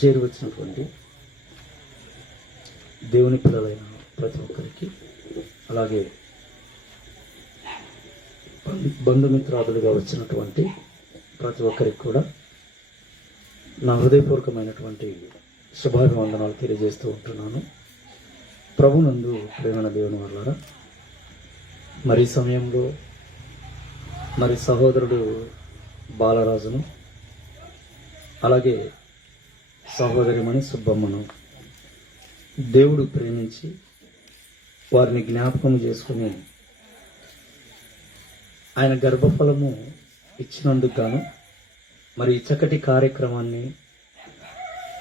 చేరువచ్చినటువంటి దేవుని పిల్లలైన ప్రతి ఒక్కరికి, అలాగే బంధుమిత్రాదులుగా వచ్చినటువంటి ప్రతి ఒక్కరికి కూడా నా హృదయపూర్వకమైనటువంటి శుభాభివందనాలు తెలియజేస్తూ ఉంటున్నాను. ప్రభునందు ప్రేమణ దేవుని వాళ్ళారా, మరి సమయంలో మరి సహోదరుడు బాలరాజును, అలాగే సహోదరిమణి సుబ్బమ్మను దేవుడు ప్రేమించి వారిని జ్ఞాపకం చేసుకుని ఆయన గర్భఫలము ఇచ్చినందుకు గాను మరి ఈ చక్కటి కార్యక్రమాన్ని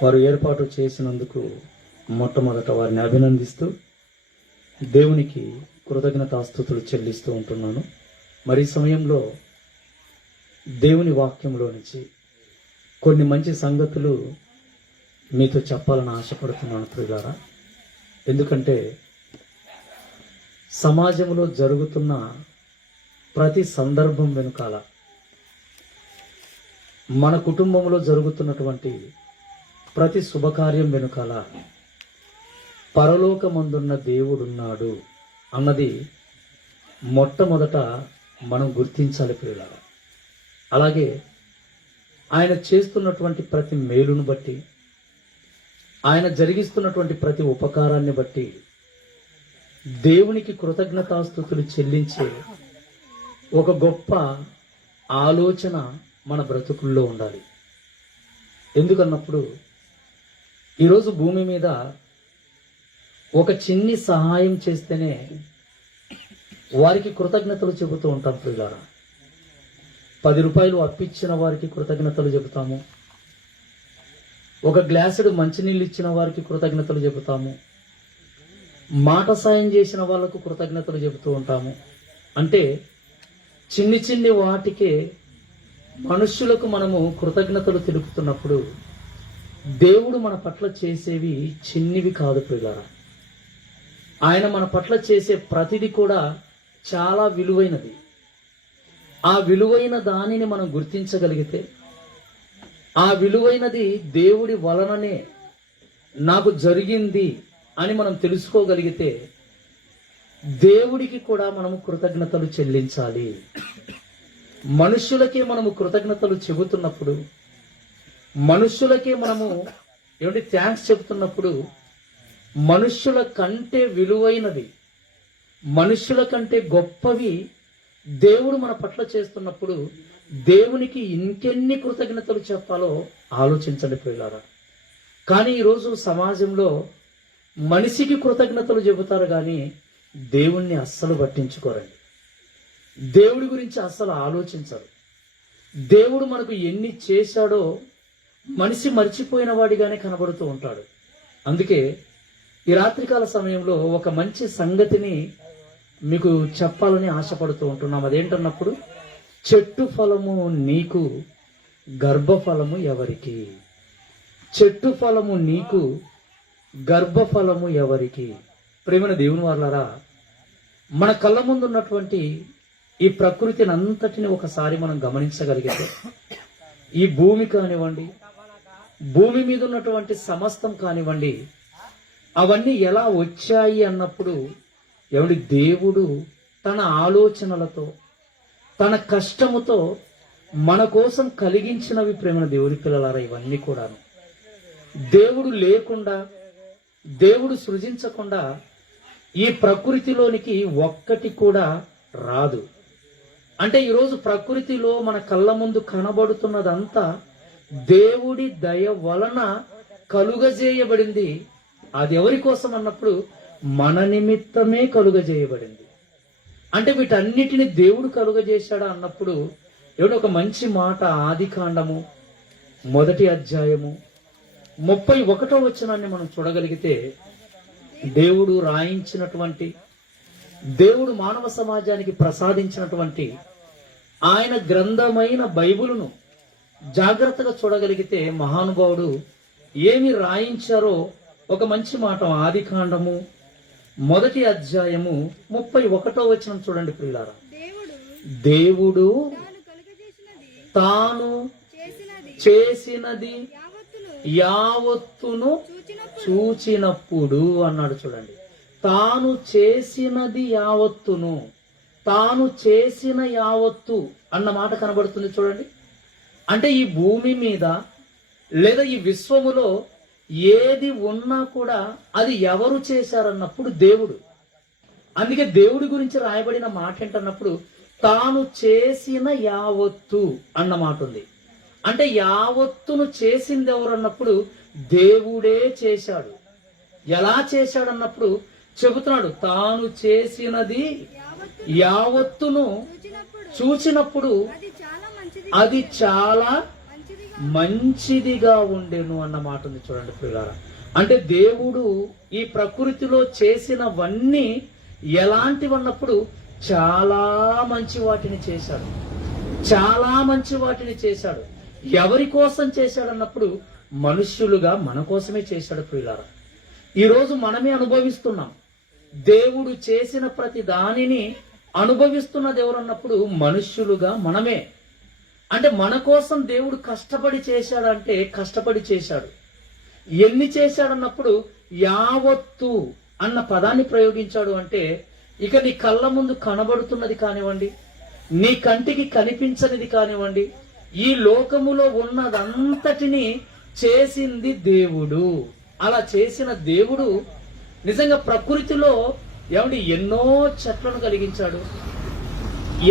వారు ఏర్పాటు చేసినందుకు మొట్టమొదట వారిని అభినందిస్తూ దేవునికి కృతజ్ఞతాస్తుతులు చెల్లిస్తూ ఉంటున్నాను. మరి ఈ సమయంలో దేవుని వాక్యంలో నుంచి కొన్ని మంచి సంగతులు మీతో చెప్పాలని ఆశపడుతున్నాను ప్రియులారా. ఎందుకంటే సమాజంలో జరుగుతున్న ప్రతి సందర్భం వెనుకాల, మన కుటుంబంలో జరుగుతున్నటువంటి ప్రతి శుభకార్యం వెనుకాల పరలోకమందున్న దేవుడున్నాడు అన్నది మొట్టమొదట మనం గుర్తించాలి ప్రియులారా. అలాగే ఆయన చేస్తున్నటువంటి ప్రతి మేలును బట్టి, ఆయన జరిగిస్తున్నటువంటి ప్రతి ఉపకారాన్ని బట్టి దేవునికి కృతజ్ఞతాస్తుతులు చెల్లించే ఒక గొప్ప ఆలోచన మన బ్రతుకుల్లో ఉండాలి. ఎందుకన్నప్పుడు ఈరోజు భూమి మీద ఒక చిన్ని సహాయం చేస్తేనే వారికి కృతజ్ఞతలు చెబుతూ ఉంటాం ప్రియులారా. 10 రూపాయలు అప్పిచ్చిన వారికి కృతజ్ఞతలు చెబుతాము, ఒక గ్లాసుడు మంచినీళ్ళు ఇచ్చిన వారికి కృతజ్ఞతలు చెబుతాము, మాట సాయం చేసిన వాళ్లకు కృతజ్ఞతలు చెబుతూ ఉంటాము. అంటే చిన్ని చిన్ని వాటికే మనుష్యులకు మనము కృతజ్ఞతలు తెలుపుతున్నప్పుడు దేవుడు మన పట్ల చేసేవి చిన్నివి కాదు ప్రియులారా. ఆయన మన పట్ల చేసే ప్రతిదీ కూడా చాలా విలువైనది. ఆ విలువైన దానిని మనం గుర్తించగలిగితే, ఆ విలువైనది దేవుడి వలననే నాకు జరిగింది అని మనం తెలుసుకోగలిగితే దేవుడికి కూడా మనము కృతజ్ఞతలు చెల్లించాలి. మనుష్యులకే మనము కృతజ్ఞతలు చెబుతున్నప్పుడు, మనుష్యులకే మనము థ్యాంక్స్ చెబుతున్నప్పుడు, మనుష్యుల కంటే విలువైనది, మనుష్యుల కంటే గొప్పవి దేవుడు మన పట్ల చేస్తున్నప్పుడు దేవునికి ఇంకెన్ని కృతజ్ఞతలు చెప్పాలో ఆలోచించండి ప్రియులారా. కానీ ఈరోజు సమాజంలో మనిషికి కృతజ్ఞతలు చెబుతారు కానీ దేవుణ్ణి అస్సలు పట్టించుకోరండి. దేవుడి గురించి అస్సలు ఆలోచించరు. దేవుడు మనకు ఎన్ని చేశాడో మనిషి మర్చిపోయిన వాడిగానే కనబడుతూ ఉంటాడు. అందుకే ఈ రాత్రికాల సమయంలో ఒక మంచి సంగతిని మీకు చెప్పాలని ఆశపడుతూ ఉంటున్నాం. అదేంటన్నప్పుడు, చెట్టు ఫలము నీకు, గర్భఫలము ఎవరికి? చెట్టు ఫలము నీకు, గర్భఫలము ఎవరికి? ప్రేమన దేవుని వాళ్ళారా, మన కళ్ళ ముందు ఉన్నటువంటి ఈ ప్రకృతిని అంతటిని ఒకసారి మనం గమనించగలిగితే, ఈ భూమి కానివ్వండి, భూమి మీద ఉన్నటువంటి సమస్తం కానివ్వండి, అవన్నీ ఎలా వచ్చాయి అన్నప్పుడు దేవుడు తన ఆలోచనలతో, తన కష్టముతో మన కోసం కలిగించినవి ప్రేమన దేవుడి పిల్లలారా. ఇవన్నీ కూడాను దేవుడు లేకుండా, దేవుడు సృజించకుండా ఈ ప్రకృతిలోనికి ఒక్కటి కూడా రాదు. అంటే ఈరోజు ప్రకృతిలో మన కళ్ళ ముందు కనబడుతున్నదంతా దేవుడి దయ వలన కలుగజేయబడింది. అది ఎవరి కోసం అన్నప్పుడు మన నిమిత్తమే కలుగజేయబడింది. అంటే వీటన్నిటిని దేవుడు కలుగజేశాడా అన్నప్పుడు ఒక మంచి మాట ఆదికాండము 1వ అధ్యాయము 31వ వచనాన్ని మనం చూడగలిగితే, దేవుడు రాయించినటువంటి, దేవుడు మానవ సమాజానికి ప్రసాదించినటువంటి ఆయన గ్రంథమైన బైబిలును జాగ్రత్తగా చూడగలిగితే మహానుభావుడు ఏమి రాయించారో ఒక మంచి మాట ఆదికాండము 1వ అధ్యాయము 31వ వచనం చూడండి ప్రియులారా. దేవుడు తాను చేసినది యావత్తును చూచినప్పుడు అన్నాడు. చూడండి, తాను చేసినది యావత్తును, తాను చేసిన యావత్తు అన్న మాట కనబడుతుంది. చూడండి, అంటే ఈ భూమి మీద లేదా ఈ విశ్వములో ఏది ఉన్నా కూడా అది ఎవరు చేశారన్నప్పుడు దేవుడు. అందుకే దేవుడి గురించి రాయబడిన మాట ఏంటన్నప్పుడు తాను చేసిన యావత్తు అన్న మాట ఉంది. అంటే యావత్తును చేసింది ఎవరు అన్నప్పుడు దేవుడే చేశాడు. ఎలా చేశాడన్నప్పుడు చెబుతున్నాడు, తాను చేసినది యావత్తును చూచినప్పుడు అది చాలా మంచిదిగా ఉండెను అన్న మాట ఉంది. చూడండి ప్రియులారా, అంటే దేవుడు ఈ ప్రకృతిలో చేసినవన్నీ ఎలాంటివన్నప్పుడు చాలా మంచి వాటిని చేశాడు, చాలా మంచి వాటిని చేశాడు. ఎవరి కోసం చేశాడన్నప్పుడు మనుష్యులుగా మన కోసమే చేశాడు ప్రియులారా. ఈరోజు మనమే అనుభవిస్తున్నాం. దేవుడు చేసిన ప్రతి దానిని అనుభవిస్తున్నది ఎవరన్నప్పుడు మనుష్యులుగా మనమే. అంటే మన కోసం దేవుడు కష్టపడి చేశాడంటే కష్టపడి చేశాడు. ఎన్ని చేశాడన్నప్పుడు యావత్తు అన్న పదాన్ని ప్రయోగించాడు. అంటే ఇక నీ కళ్ళ ముందు కనబడుతున్నది కానివ్వండి, నీ కంటికి కనిపించనిది కానివ్వండి, ఈ లోకములో ఉన్నదంతటిని చేసింది దేవుడు. అలా చేసిన దేవుడు నిజంగా ప్రకృతిలో ఎన్నో చెట్లను కలిగించాడు,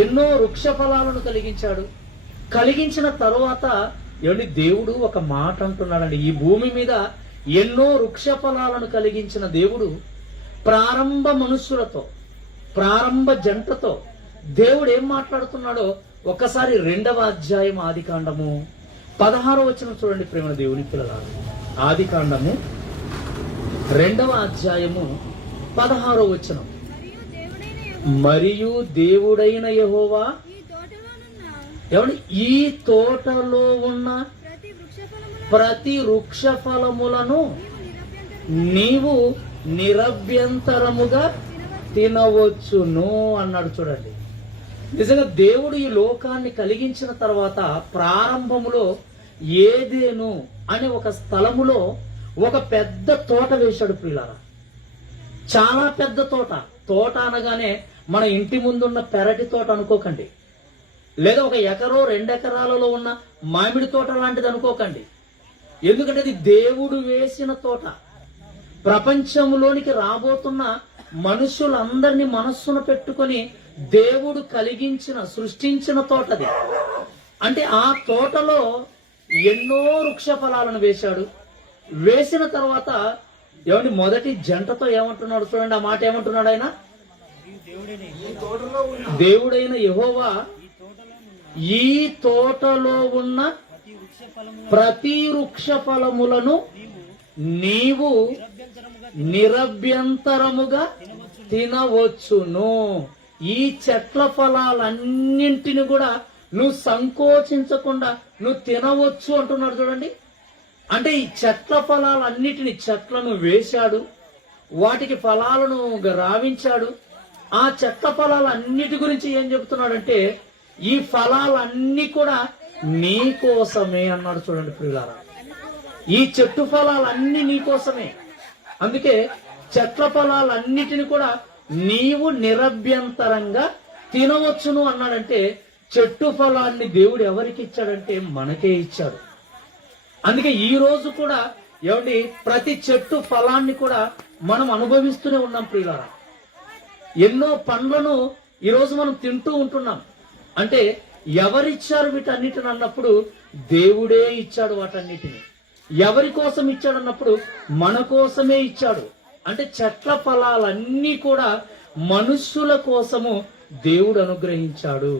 ఎన్నో వృక్ష ఫలాలను కలిగించాడు. కలిగించిన తరువాత దేవుడు ఒక మాట అంటున్నాడండి, ఈ భూమి మీద ఎన్నో వృక్ష ఫలాలను కలిగించిన దేవుడు ప్రారంభ మనుషులతో, ప్రారంభ జంటతో దేవుడు ఏం మాట్లాడుతున్నాడో ఒకసారి 2వ అధ్యాయం ఆదికాండము 16వ వచనం చూడండి ప్రేమ దేవుని పిల్లలారా. ఆదికాండము 2వ అధ్యాయము 16వ వచనం. మరియు దేవుడైన యెహోవా ఈ తోటలో ఉన్న ప్రతి వృక్ష ఫలములను నీవు నిరభ్యంతరముగా తినవచ్చును అన్నాడు. చూడండి, నిజంగా దేవుడు ఈ లోకాన్ని కలిగించిన తర్వాత ప్రారంభములో ఏదేను అనే ఒక స్థలములో ఒక పెద్ద తోట వేశాడు ప్రియులారా. చాలా పెద్ద తోట. తోట అనగానే మన ఇంటి ముందున్న పెరటి తోట అనుకోకండి, లేదా ఒక 1-2 ఎకరాలలో ఉన్న మామిడి తోట లాంటిది అనుకోకండి. ఎందుకంటే అది దేవుడు వేసిన తోట. ప్రపంచంలోనికి రాబోతున్న మనుషులందరినీ మనస్సును పెట్టుకొని దేవుడు కలిగించిన, సృష్టించిన తోటది. అంటే ఆ తోటలో ఎన్నో వృక్ష ఫలాలను వేశాడు. వేసిన తర్వాత మొదటి జంటతో ఏమంటున్నాడు చూడండి, ఆ మాట ఏమంటున్నాడు ఆయన, దేవుడైన యెహోవా ఈ తోటలో ఉన్న ప్రతి వృక్ష ఫలములను నీవు నిరభ్యంతరముగా తినవచ్చును. ఈ చెట్ల ఫలాలన్నింటిని కూడా నువ్వు సంకోచించకుండా నువ్వు తినవచ్చు అంటున్నాడు. చూడండి, అంటే ఈ చెట్ల ఫలాలన్నిటిని, చెట్లను వేశాడు, వాటికి ఫలాలను రావించాడు. ఆ చెట్ల ఫలాలన్నిటి గురించి ఏం చెబుతున్నాడంటే ఈ ఫలాలన్నీ కూడా నీ కోసమే అన్నాడు. చూడండి ప్రియులారా, ఈ చెట్టు ఫలాలన్నీ నీ కోసమే. అందుకే చెట్ల ఫలాలన్నిటిని కూడా నీవు నిరభ్యంతరంగా తినవచ్చును అన్నాడంటే చెట్టు ఫలాన్ని దేవుడు ఎవరికి ఇచ్చాడంటే మనకే ఇచ్చాడు. అందుకే ఈ రోజు కూడా ప్రతి చెట్టు ఫలాన్ని కూడా మనం అనుభవిస్తూనే ఉన్నాం ప్రియులారా. ఎన్నో పండ్లను ఈరోజు మనం తింటూ ఉంటున్నాం. అంటే ఎవరిచ్చారు వీటన్నిటిని అన్నప్పుడు దేవుడే ఇచ్చాడు వాటన్నిటిని. ఎవరి కోసం ఇచ్చాడు అన్నప్పుడు మన కోసమే ఇచ్చాడు. అంటే చెట్ల ఫలాలన్నీ కూడా మనుష్యుల కోసము దేవుడు అనుగ్రహించాడు.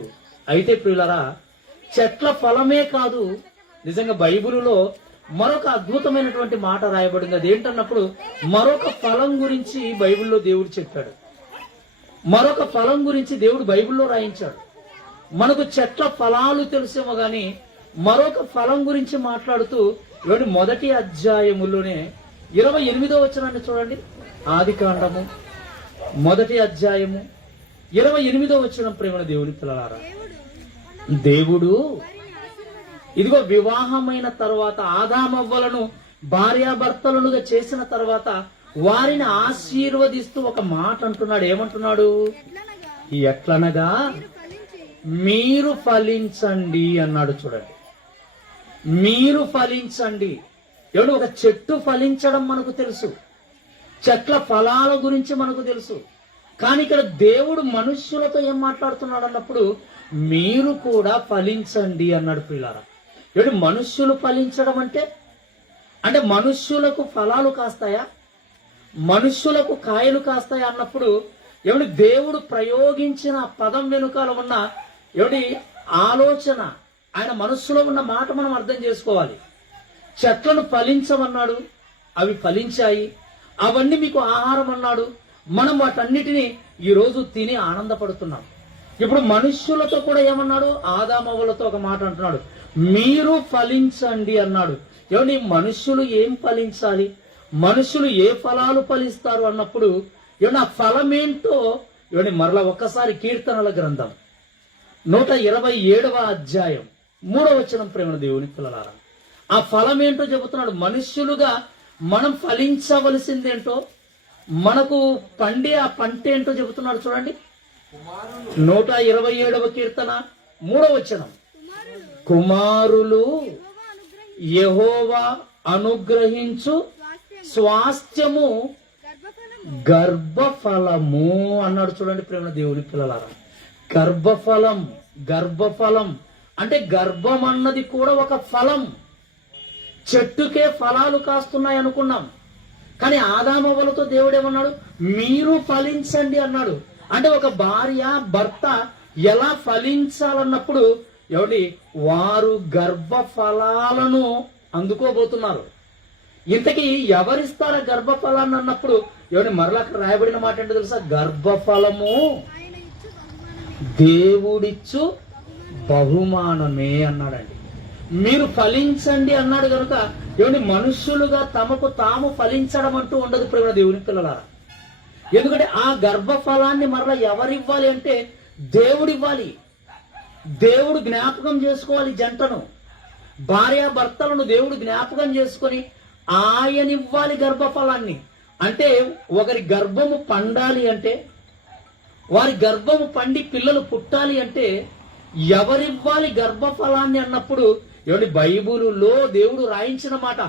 అయితే ప్రియులారా, చెట్ల ఫలమే కాదు, నిజంగా బైబిలులో మరొక అద్భుతమైనటువంటి మాట రాయబడింది. అదేంటన్నప్పుడు మరొక ఫలం గురించి బైబిల్లో దేవుడు చెప్పాడు. మరొక ఫలం గురించి దేవుడు బైబిల్లో రాయించాడు. మనకు చెట్ల ఫలాలు తెలుసేమో గాని మరొక ఫలం గురించి మాట్లాడుతూ మొదటి అధ్యాయములోనే 28వ వచనాన్ని చూడండి. ఆదికాండము 1వ అధ్యాయము 28వ వచనం. ప్రేమ దేవుని పిల్లలారా, దేవుడు ఇదిగో వివాహమైన తర్వాత ఆదామవ్వలను భార్యాభర్తలుగా చేసిన తర్వాత వారిని ఆశీర్వదిస్తూ ఒక మాట అంటున్నాడు. ఏమంటున్నాడు? ఎట్లనగా మీరు ఫలించండి అన్నాడు. చూడండి, మీరు ఫలించండి. ఎవడు ఒక చెట్టు ఫలించడం మనకు తెలుసు, చెట్ల ఫలాల గురించి మనకు తెలుసు. కానీ ఇక్కడ దేవుడు మనుష్యులతో ఏం మాట్లాడుతున్నాడు అన్నప్పుడు మీరు కూడా ఫలించండి అన్నాడు. ప్రియులారా, ఎవడు మనుష్యులు ఫలించడం అంటే మనుష్యులకు ఫలాలు కాస్తాయా, మనుష్యులకు కాయలు కాస్తాయా అన్నప్పుడు ఎవడి దేవుడు ప్రయోగించిన పదం వెనుకాల ఉన్న ఎవడి ఆలోచన, ఆయన మనస్సులో ఉన్న మాట మనం అర్థం చేసుకోవాలి. చెట్లను ఫలించమన్నాడు, అవి ఫలించాయి. అవన్నీ మీకు ఆహారం అన్నాడు, మనం వాటన్నిటిని ఈరోజు తిని ఆనందపడుతున్నాం. ఇప్పుడు మనుష్యులతో కూడా ఏమన్నాడు? ఆదామవ్వలతో ఒక మాట అంటున్నాడు, మీరు ఫలించండి అన్నాడు. ఏమండి, మనుష్యులు ఏం ఫలించాలి, మనుషులు ఏ ఫలాలు ఫలిస్తారు అన్నప్పుడు ఏమన్నా ఫలమేంటో ఏమండి మరలా ఒక్కసారి కీర్తనల గ్రంథం 127వ అధ్యాయం 3వ వచనం, ప్రేమ దేవుని పిల్లలారా, ఆ ఫలమేంటో చెబుతున్నాడు. మనుష్యులుగా మనం ఫలించవలసిందేంటో, మనకు పండే ఆ పంట ఏంటో చెబుతున్నాడు. చూడండి, 127వ కీర్తన 3వ వచనం, కుమారులు యెహోవా అనుగ్రహించు స్వాస్థ్యము గర్భఫలము అన్నాడు. చూడండి ప్రేమ దేవుని పిల్లలారా, గర్భఫలం, గర్భఫలం అంటే గర్భం అన్నది కూడా ఒక ఫలం. చెట్టుకే ఫలాలు కాస్తున్నాయి అనుకున్నాం, కానీ ఆదామవ్వలతో దేవుడేమన్నాడు? మీరు ఫలించండి అన్నాడు. అంటే ఒక భార్య భర్త ఎలా ఫలించాలన్నప్పుడు ఎవడి వారు గర్భ ఫలాలను అందుకోబోతున్నారు. ఇంతకీ ఎవరిస్తారా గర్భఫలాన్ని అన్నప్పుడు ఎవరి మరలా రాయబడిన మాట ఏంటో తెలుసా? గర్భఫలము దేవుడిచ్చు బహుమానమే అన్నాడండి. మీరు ఫలించండి అన్నాడు కనుక ఏమండి మనుష్యులుగా తమకు తాము ఫలించడం అంటూ ఉండదు ప్రేమ దేవుని పిల్లలారా. ఎందుకంటే ఆ గర్భఫలాన్ని మరలా ఎవరివ్వాలి అంటే దేవుడు ఇవ్వాలి. దేవుడు జ్ఞాపకం చేసుకోవాలి జంటను, భార్యాభర్తలను దేవుడు జ్ఞాపకం చేసుకొని ఆయన ఇవ్వాలి గర్భఫలాన్ని. అంటే ఒకరి గర్భము పండాలి అంటే, వారి గర్భము పండి పిల్లలు పుట్టాలి అంటే ఎవరివ్వాలి గర్భఫలాన్ని అన్నప్పుడు ఏమండి బైబిలులో దేవుడు రాయించిన మాట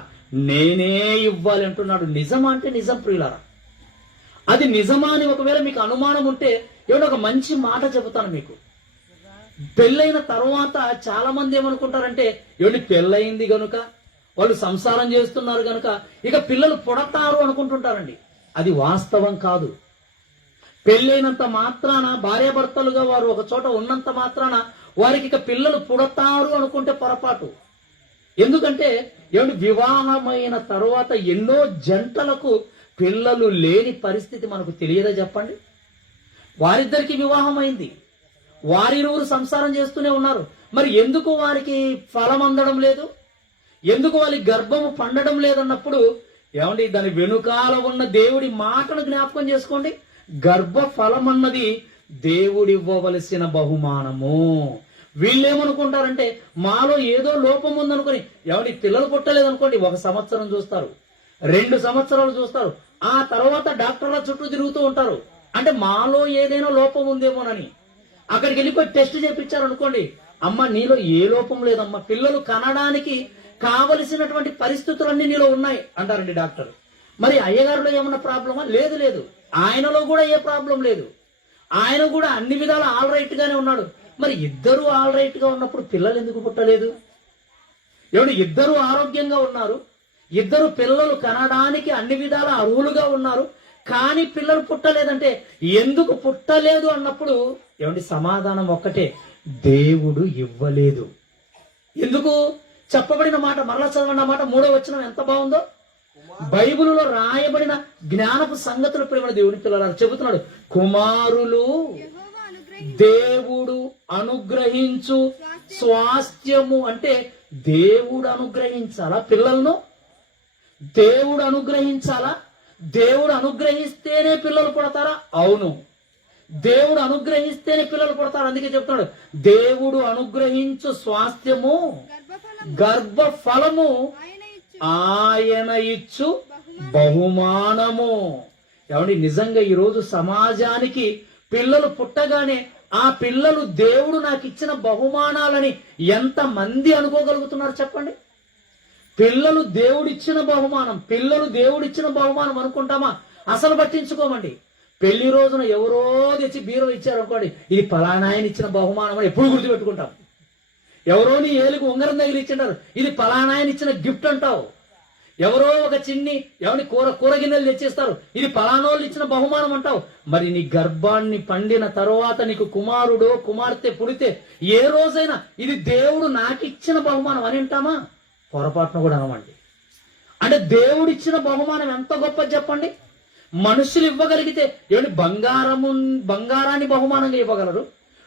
నేనే ఇవ్వాలి అంటున్నాడు. నిజమా అంటే నిజం ప్రియులారా. అది నిజమా అని ఒకవేళ మీకు అనుమానం ఉంటే ఏమంటే ఒక మంచి మాట చెబుతాను మీకు. పెళ్ళైన తర్వాత చాలా మంది ఏమనుకుంటారంటే ఏమండి పెళ్ళయింది గనుక, వాళ్ళు సంసారం చేస్తున్నారు గనుక ఇక పిల్లలు పుడతారు అనుకుంటుంటారండి. అది వాస్తవం కాదు. పెళ్ళైనంత మాత్రాన, భార్యాభర్తలుగా వారు ఒక చోట ఉన్నంత మాత్రాన వారికి ఇక పిల్లలు పుడతారు అనుకుంటే పొరపాటు. ఎందుకంటే ఏమంటే వివాహమైన తరువాత ఎన్నో జంటలకు పిల్లలు లేని పరిస్థితి మనకు తెలియదా చెప్పండి? వారిద్దరికి వివాహం అయింది, వారిరువురు సంసారం చేస్తూనే ఉన్నారు. మరి ఎందుకు వారికి ఫలం అందడం లేదు, ఎందుకు వాళ్ళకి గర్భము పండడం లేదన్నప్పుడు ఏమండి దాని వెనుకాల ఉన్న దేవుడి మాటను జ్ఞాపకం చేసుకోండి. గర్భ ఫలం అన్నది దేవుడివ్వవలసిన బహుమానము. వీళ్ళేమనుకుంటారంటే మాలో ఏదో లోపం ఉందనుకొని ఎవడి పిల్లలు పుట్టలేదనుకోండి 1 సంవత్సరం చూస్తారు, 2 సంవత్సరాలు చూస్తారు, ఆ తర్వాత డాక్టర్ల చుట్టూ తిరుగుతూ ఉంటారు. అంటే మాలో ఏదైనా లోపం ఉందేమోనని అక్కడికి వెళ్ళిపోయి టెస్ట్ చేపించారు అనుకోండి, అమ్మ నీలో ఏ లోపం లేదమ్మా, పిల్లలు కనడానికి కావలసినటువంటి పరిస్థితులన్నీ నీలో ఉన్నాయి అంటారండి డాక్టర్. మరి అయ్యగారిలో ఏమన్నా ప్రాబ్లమా? లేదు లేదు, ఆయనలో కూడా ఏ ప్రాబ్లం లేదు, ఆయన కూడా అన్ని విధాలు ఆల్ రైట్ గానే ఉన్నాడు. మరి ఇద్దరు ఆల్ రైట్ గా ఉన్నప్పుడు పిల్లలు ఎందుకు పుట్టలేదు? ఏమంటే ఇద్దరు ఆరోగ్యంగా ఉన్నారు, ఇద్దరు పిల్లలు కనడానికి అన్ని విధాల అర్హులుగా ఉన్నారు, కానీ పిల్లలు పుట్టలేదంటే ఎందుకు పుట్టలేదు అన్నప్పుడు ఏమంటే సమాధానం ఒక్కటే, దేవుడు ఇవ్వలేదు. ఎందుకు? చెప్పబడిన మాట మరలా చదవండి. మాట 3వ వచనం ఎంత బాగుందో. బైబిలులో రాయబడిన జ్ఞానపు సంగతులు ప్రేమ దేవుని పిల్లలు చెబుతున్నాడు. కుమారులు దేవుడు అనుగ్రహించు స్వాస్థ్యము అంటే దేవుడు అనుగ్రహించాలా పిల్లలను? దేవుడు అనుగ్రహించాలా? దేవుడు అనుగ్రహిస్తేనే పిల్లలు పుడతారా? అవును. దేవుడు అనుగ్రహిస్తేనే పిల్లలు పుడతారు. అందుకే చెప్తున్నాడు, దేవుడు అనుగ్రహించు స్వాస్థ్యము గర్భ ఫలము ఆయన ఇచ్చు బహుమానము. ఏమండి, నిజంగా ఈరోజు సమాజానికి పిల్లలు పుట్టగానే ఆ పిల్లలు దేవుడు నాకు ఇచ్చిన బహుమానాలని ఎంత మంది అనుకోగలుగుతున్నారు చెప్పండి? పిల్లలు దేవుడిచ్చిన బహుమానం, పిల్లలు దేవుడిచ్చిన బహుమానం అనుకుంటామా? అసలు పట్టించుకోమండి. పెళ్లి రోజున ఎవరో తెచ్చి బీరో ఇచ్చారు అనుకోండి, ఇది పలానాయన ఇచ్చిన బహుమానం అని ఎప్పుడు గుర్తుపెట్టుకుంటాం. ఎవరో నీ ఏలుగు ఉంగరం దగ్గర ఇచ్చింటారు, ఇది పలానాయన ఇచ్చిన గిఫ్ట్ అంటావు. ఎవరో ఒక చిన్ని ఎవరి కూర గిన్నెలు తెచ్చిస్తారు, ఇది పలానోళ్ళు ఇచ్చిన బహుమానం అంటావు. మరి నీ గర్భాన్ని పండిన తరువాత నీకు కుమారుడో కుమార్తె పుడితే ఏ రోజైనా ఇది దేవుడు నాకిచ్చిన బహుమానం అని అంటామా? పొరపాటున కూడా అనమండి. అంటే దేవుడిచ్చిన బహుమానం ఎంత గొప్పది చెప్పండి. మనుషులు ఇవ్వగలిగితే ఏమిటి, బంగారాన్ని బహుమానంగా ఇవ్వగలరు,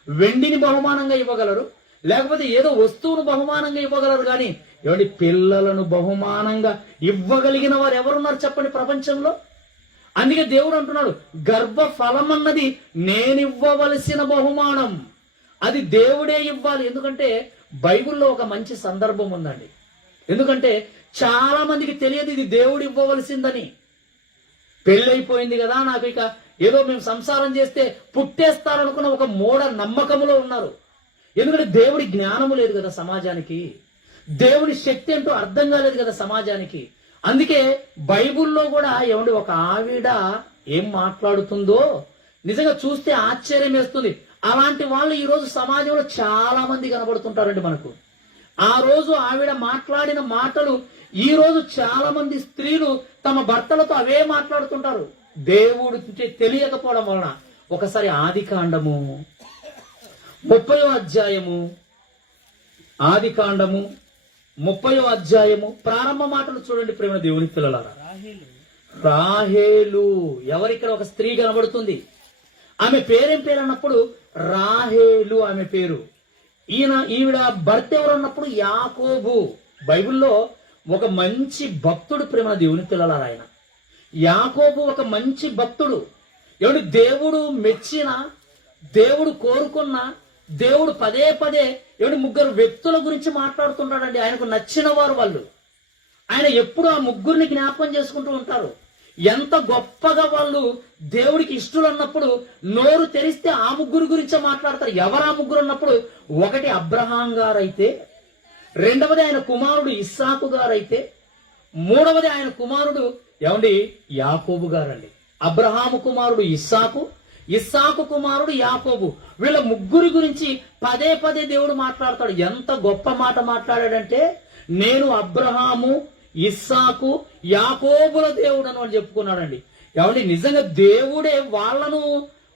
వెండిని బహుమానంగా ఇవ్వగలరు, లేకపోతే ఏదో వస్తువును బహుమానంగా ఇవ్వగలరు. కానీ ఏమిటి, పిల్లలను బహుమానంగా ఇవ్వగలిగిన వారు ఎవరున్నారు చెప్పండి ప్రపంచంలో? అందుకే దేవుడు అంటున్నాడు, గర్భ ఫలం అన్నది నేనివ్వవలసిన బహుమానం, అది దేవుడే ఇవ్వాలి. ఎందుకంటే బైబిల్లో ఒక మంచి సందర్భం ఉందండి. ఎందుకంటే చాలా మందికి తెలియదు ఇది దేవుడు ఇవ్వవలసిందని. పెళ్ళైపోయింది కదా, నాకు ఇక ఏదో మేము సంసారం చేస్తే పుట్టేస్తారనుకున్న ఒక మూఢ నమ్మకములో ఉన్నారు. ఎందుకంటే దేవుడి జ్ఞానము లేదు కదా సమాజానికి, దేవుడి శక్తి ఏంటో అర్థం కాలేదు కదా సమాజానికి. అందుకే బైబిల్లో కూడా ఏమండి ఒక ఆవిడ ఏం మాట్లాడుతుందో నిజంగా చూస్తే ఆశ్చర్యం వేస్తుంది. అలాంటి వాళ్ళు ఈ రోజు సమాజంలో చాలా మంది కనబడుతుంటారండి మనకు. ఆ రోజు ఆవిడ మాట్లాడిన మాటలు ఈ రోజు చాలా మంది స్త్రీలు తమ భర్తలతో అవే మాట్లాడుతుంటారు. దేవుడు తెలియకపోవడం వలన. ఒకసారి ఆదికాండము 30వ అధ్యాయము, ఆదికాండము 30వ అధ్యాయము ప్రారంభ మాటలు చూడండి ప్రేమ దేవుని పిల్లలారా. రాహేలు ఎవరిక్కడ ఒక స్త్రీ కనబడుతుంది. ఆమె పేరేం పేరు అన్నప్పుడు రాహేలు ఆమె పేరు. ఈవిడ భర్త ఎవరు అన్నప్పుడు యాకోబు. బైబిల్లో ఒక మంచి భక్తుడు ప్రేమ దేవుని పిల్లలారా. ఆయన యాకోబు ఒక మంచి భక్తుడు. ఎవడు దేవుడు మెచ్చిన, దేవుడు కోరుకున్న, దేవుడు పదే పదే ఎవడు ముగ్గురు వ్యక్తుల గురించి మాట్లాడుతున్నాడండి. ఆయనకు నచ్చిన వారు వాళ్ళు. ఆయన ఎప్పుడు ఆ ముగ్గురిని జ్ఞాపకం చేసుకుంటూ ఉంటారు. ఎంత గొప్పగా వాళ్ళు దేవుడికి ఇష్టలు అన్నప్పుడు నోరు తెరిస్తే ఆ ముగ్గురు గురించే మాట్లాడతారు. ఎవరు ఆ ముగ్గురు అన్నప్పుడు, ఒకటి అబ్రహాం గారైతే, రెండవది ఆయన కుమారుడు ఇస్సాకు గారైతే, మూడవది ఆయన కుమారుడు ఏమండి యాకోబు గారండి. అబ్రహాము కుమారుడు ఇస్సాకు, ఇస్సాకు కుమారుడు యాకోబు. వీళ్ళ ముగ్గురి గురించి పదే పదే దేవుడు మాట్లాడతాడు. ఎంత గొప్ప మాట మాట్లాడాడంటే, నేను అబ్రహాము, ఇస్సాకు, యాకోబుల దేవుడు అని వాళ్ళు చెప్పుకున్నాడండి. ఏమండి నిజంగా దేవుడే వాళ్ళను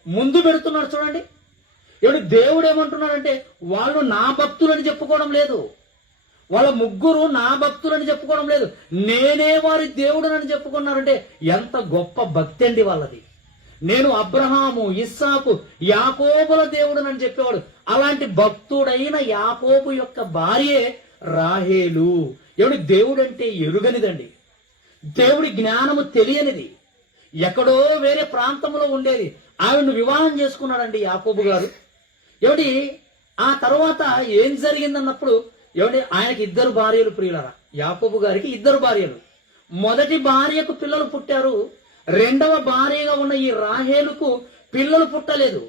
ముందు పెడుతున్నాడు చూడండి. ఏమండి దేవుడు ఏమంటున్నాడంటే, వాళ్ళు నా భక్తులని చెప్పుకోవడం లేదు, వాళ్ళ ముగ్గురు నా భక్తులని చెప్పుకోవడం లేదు, నేనే వారి దేవుడునని చెప్పుకున్నారంటే ఎంత గొప్ప భక్తి అండి వాళ్ళది. నేను అబ్రహాము, ఇస్సాకు, యాకోబుల దేవుడునని చెప్పేవాడు. అలాంటి భక్తుడైన యాకోబు యొక్క భార్యే రాహేలు. ఎవడి దేవుడు అంటే ఎరుగనిదండి, దేవుడి జ్ఞానము తెలియనిది, ఎక్కడో వేరే ప్రాంతంలో ఉండేది. ఆవిడను వివాహం చేసుకున్నాడండి యాకోబు గారు. ఎవడి ఆ తర్వాత ఏం జరిగిందన్నప్పుడు, ఏమంటే ఆయనకి 2 భార్యలు ప్రియులరా. యాకోబు గారికి 2 భార్యలు. మొదటి భార్యకు పిల్లలు పుట్టారు, రెండవ భార్యగా ఉన్న ఈ రాహేలుకు పిల్లలు పుట్టలేదు.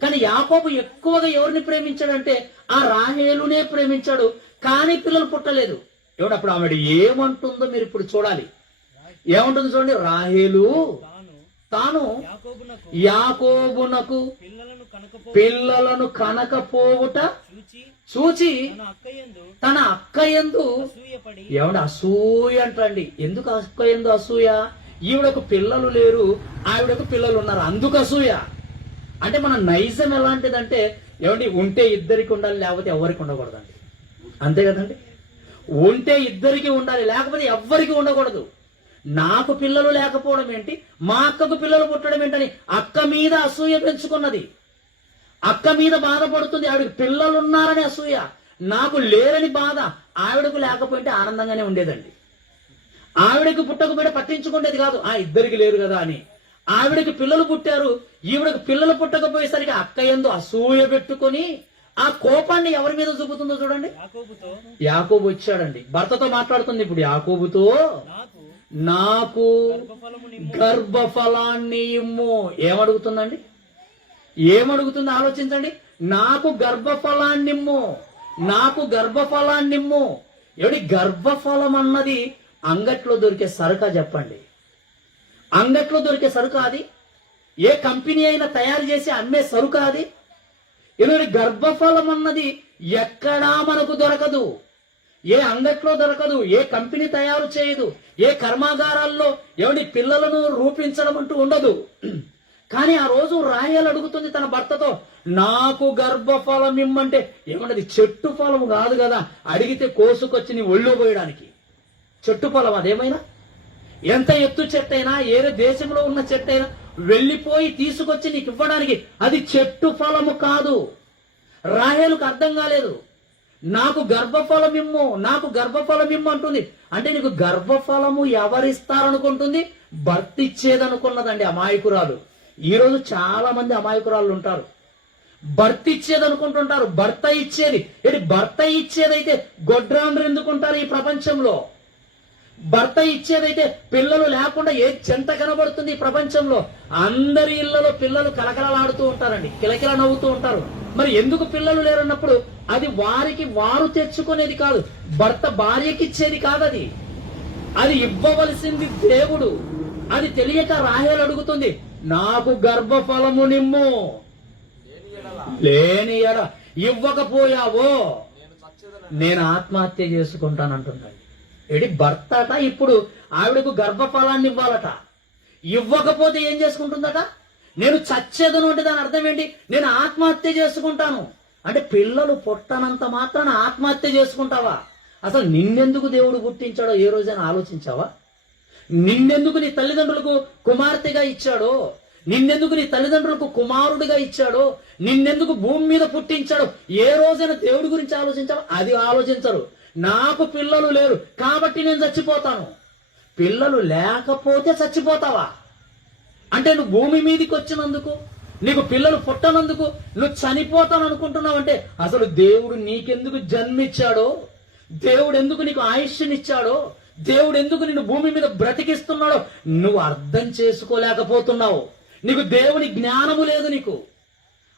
కానీ యాకోబు ఎక్కువగా ఎవరిని ప్రేమించాడంటే ఆ రాహేలునే ప్రేమించాడు, కానీ పిల్లలు పుట్టలేదు. ఏమంటే అప్పుడు ఆవిడ ఏమంటుందో మీరు ఇప్పుడు చూడాలి. ఏమంటుంది చూడండి. రాహేలు తాను యాకోబునకు పిల్లలను కనకపోవుట చూచి తన అక్కయందు ఏమంటే అసూయ అంటండి. ఎందుకు అక్కయందు అసూయ? ఈవిడకు పిల్లలు లేరు, ఆవిడకు పిల్లలు ఉన్నారు, అందుకు అసూయ. అంటే మన నైజం ఎలాంటిదంటే, ఏమండి ఉంటే ఇద్దరికి ఉండాలి, లేకపోతే ఎవరికి ఉండకూడదండి. అంతే కదండి. ఉంటే ఇద్దరికి ఉండాలి, లేకపోతే ఎవ్వరికి ఉండకూడదు. నాకు పిల్లలు లేకపోవడం ఏంటి, మా అక్కకు పిల్లలు పుట్టడం ఏంటని అక్క మీద అసూయ పెంచుకున్నది. అక్క మీద బాధపడుతుంది, ఆవిడకి పిల్లలు ఉన్నారని అసూయ. నాకు లేరని బాధ. ఆవిడకు లేకపోతే ఆనందంగానే ఉండేదండి. ఆవిడకి పుట్టకపోతే పట్టించుకునేది కాదు, ఇద్దరికి లేరు కదా అని. ఆవిడకి పిల్లలు పుట్టారు, ఈవిడకి పిల్లలు పుట్టకపోయేసరికి అక్క యందు అసూయ పెట్టుకొని ఆ కోపాన్ని ఎవరి మీద చూపుతుందో చూడండి. యాకోబు వచ్చాడండి, భర్తతో మాట్లాడుతుంది ఇప్పుడు. యాకోబుతో నాకు గర్భఫలాన్ని ఇమ్ము. ఏమడుగుతుందండి? ఏమడుగుతుంది ఆలోచించండి. నాకు గర్భఫలాన్నిమ్ము, నాకు గర్భఫలాన్నిమ్ము. ఏమిటి గర్భఫలం అన్నది? అంగట్లో దొరికే సరుకా చెప్పండి? అంగట్లో దొరికే సరుకా అది? ఏ కంపెనీ అయినా తయారు చేసి అమ్మే సరుకా అది? ఏమిటి గర్భఫలం అన్నది ఎక్కడా మనకు దొరకదు. ఏ అంగట్లో దొరకదు, ఏ కంపెనీ తయారు చేయదు, ఏ కర్మాగారాల్లో ఏమిటి పిల్లలను రూపించడం అంటూ ఉండదు. కానీ ఆ రోజు రాహేలు అడుగుతుంది తన భర్తతో, నాకు గర్భఫలం ఇమ్మంటే ఏమన్నది? చెట్టు ఫలం కాదు కదా, అడిగితే కోసుకొచ్చి నీ ఒళ్ళో పోయడానికి. చెట్టు ఫలం అదేమైనా? ఎంత ఎత్తు చెట్టైనా, ఏ దేశంలో ఉన్న చెట్టైనా వెళ్ళిపోయి తీసుకొచ్చి నీకు ఇవ్వడానికి అది చెట్టు ఫలము కాదు. రాహేలుకు అర్థం కాలేదు. నాకు గర్భఫలం ఇమ్ము, నాకు గర్భఫలం ఇమ్ము అంటుంది. అంటే నీకు గర్భఫలము ఎవరిస్తారనుకుంటుంది? భర్త ఇచ్చేదనుకున్నదండి అమాయకురాలు. ఈ రోజు చాలా మంది అమాయకురాలు ఉంటారు. భర్త ఇచ్చేదనుకుంటుంటారు. భర్త ఇచ్చేది ఏంటి? భర్త ఇచ్చేదైతే గొడ్రాండ్రు ఎందుకుంటారు ఈ ప్రపంచంలో? భర్త ఇచ్చేదైతే పిల్లలు లేకుండా ఏ చెంత కనబడుతుంది ఈ ప్రపంచంలో? అందరి ఇళ్లలో పిల్లలు కలకలలాడుతూ ఉంటారండి, కిలకిల నవ్వుతూ ఉంటారు. మరి ఎందుకు పిల్లలు లేరన్నప్పుడు అది వారికి వారు తెచ్చుకునేది కాదు, భర్త భార్యకి ఇచ్చేది కాదది. అది ఇవ్వవలసింది దేవుడు. అది తెలియక రాహేలు అడుగుతుంది, నాకు గర్భఫలము నిమ్ము, లేని ఎడ ఇవ్వకపోయావో నేను ఆత్మహత్య చేసుకుంటానంటుందండి. ఏడి భర్త అట ఇప్పుడు ఆవిడకు గర్భఫలాన్ని ఇవ్వాలట. ఇవ్వకపోతే ఏం చేసుకుంటుందట? నేను చచ్చేదను అంటే దాని అర్థం ఏంటి? నేను ఆత్మహత్య చేసుకుంటాను అంటే పిల్లలు పుట్టనంత మాత్రాన ఆత్మహత్య చేసుకుంటావా? అసలు నిన్నెందుకు దేవుడు పుట్టించాడో ఏ రోజైనా ఆలోచించావా? నిన్నెందుకు నీ తల్లిదండ్రులకు కుమార్తెగా ఇచ్చాడో, నిన్నెందుకు నీ తల్లిదండ్రులకు కుమారుడిగా ఇచ్చాడో, నిన్నెందుకు భూమి మీద పుట్టించాడో ఏ రోజైనా దేవుడి గురించి ఆలోచించావా? అది ఆలోచించరు. నాకు పిల్లలు లేరు కాబట్టి నేను చచ్చిపోతాను. పిల్లలు లేకపోతే చచ్చిపోతావా? అంటే నువ్వు భూమి మీదకి వచ్చినందుకు, నీకు పిల్లలు పుట్టనందుకు నువ్వు చనిపోతాను అనుకుంటున్నావు అంటే అసలు దేవుడు నీకెందుకు జన్మిచ్చాడో, దేవుడు ఎందుకు నీకు ఆయుష్నిచ్చాడో, దేవుడు ఎందుకు నిన్ను భూమి మీద బ్రతికిస్తున్నాడో నువ్వు అర్థం చేసుకోలేకపోతున్నావు. నీకు దేవుని జ్ఞానము లేదు నీకు.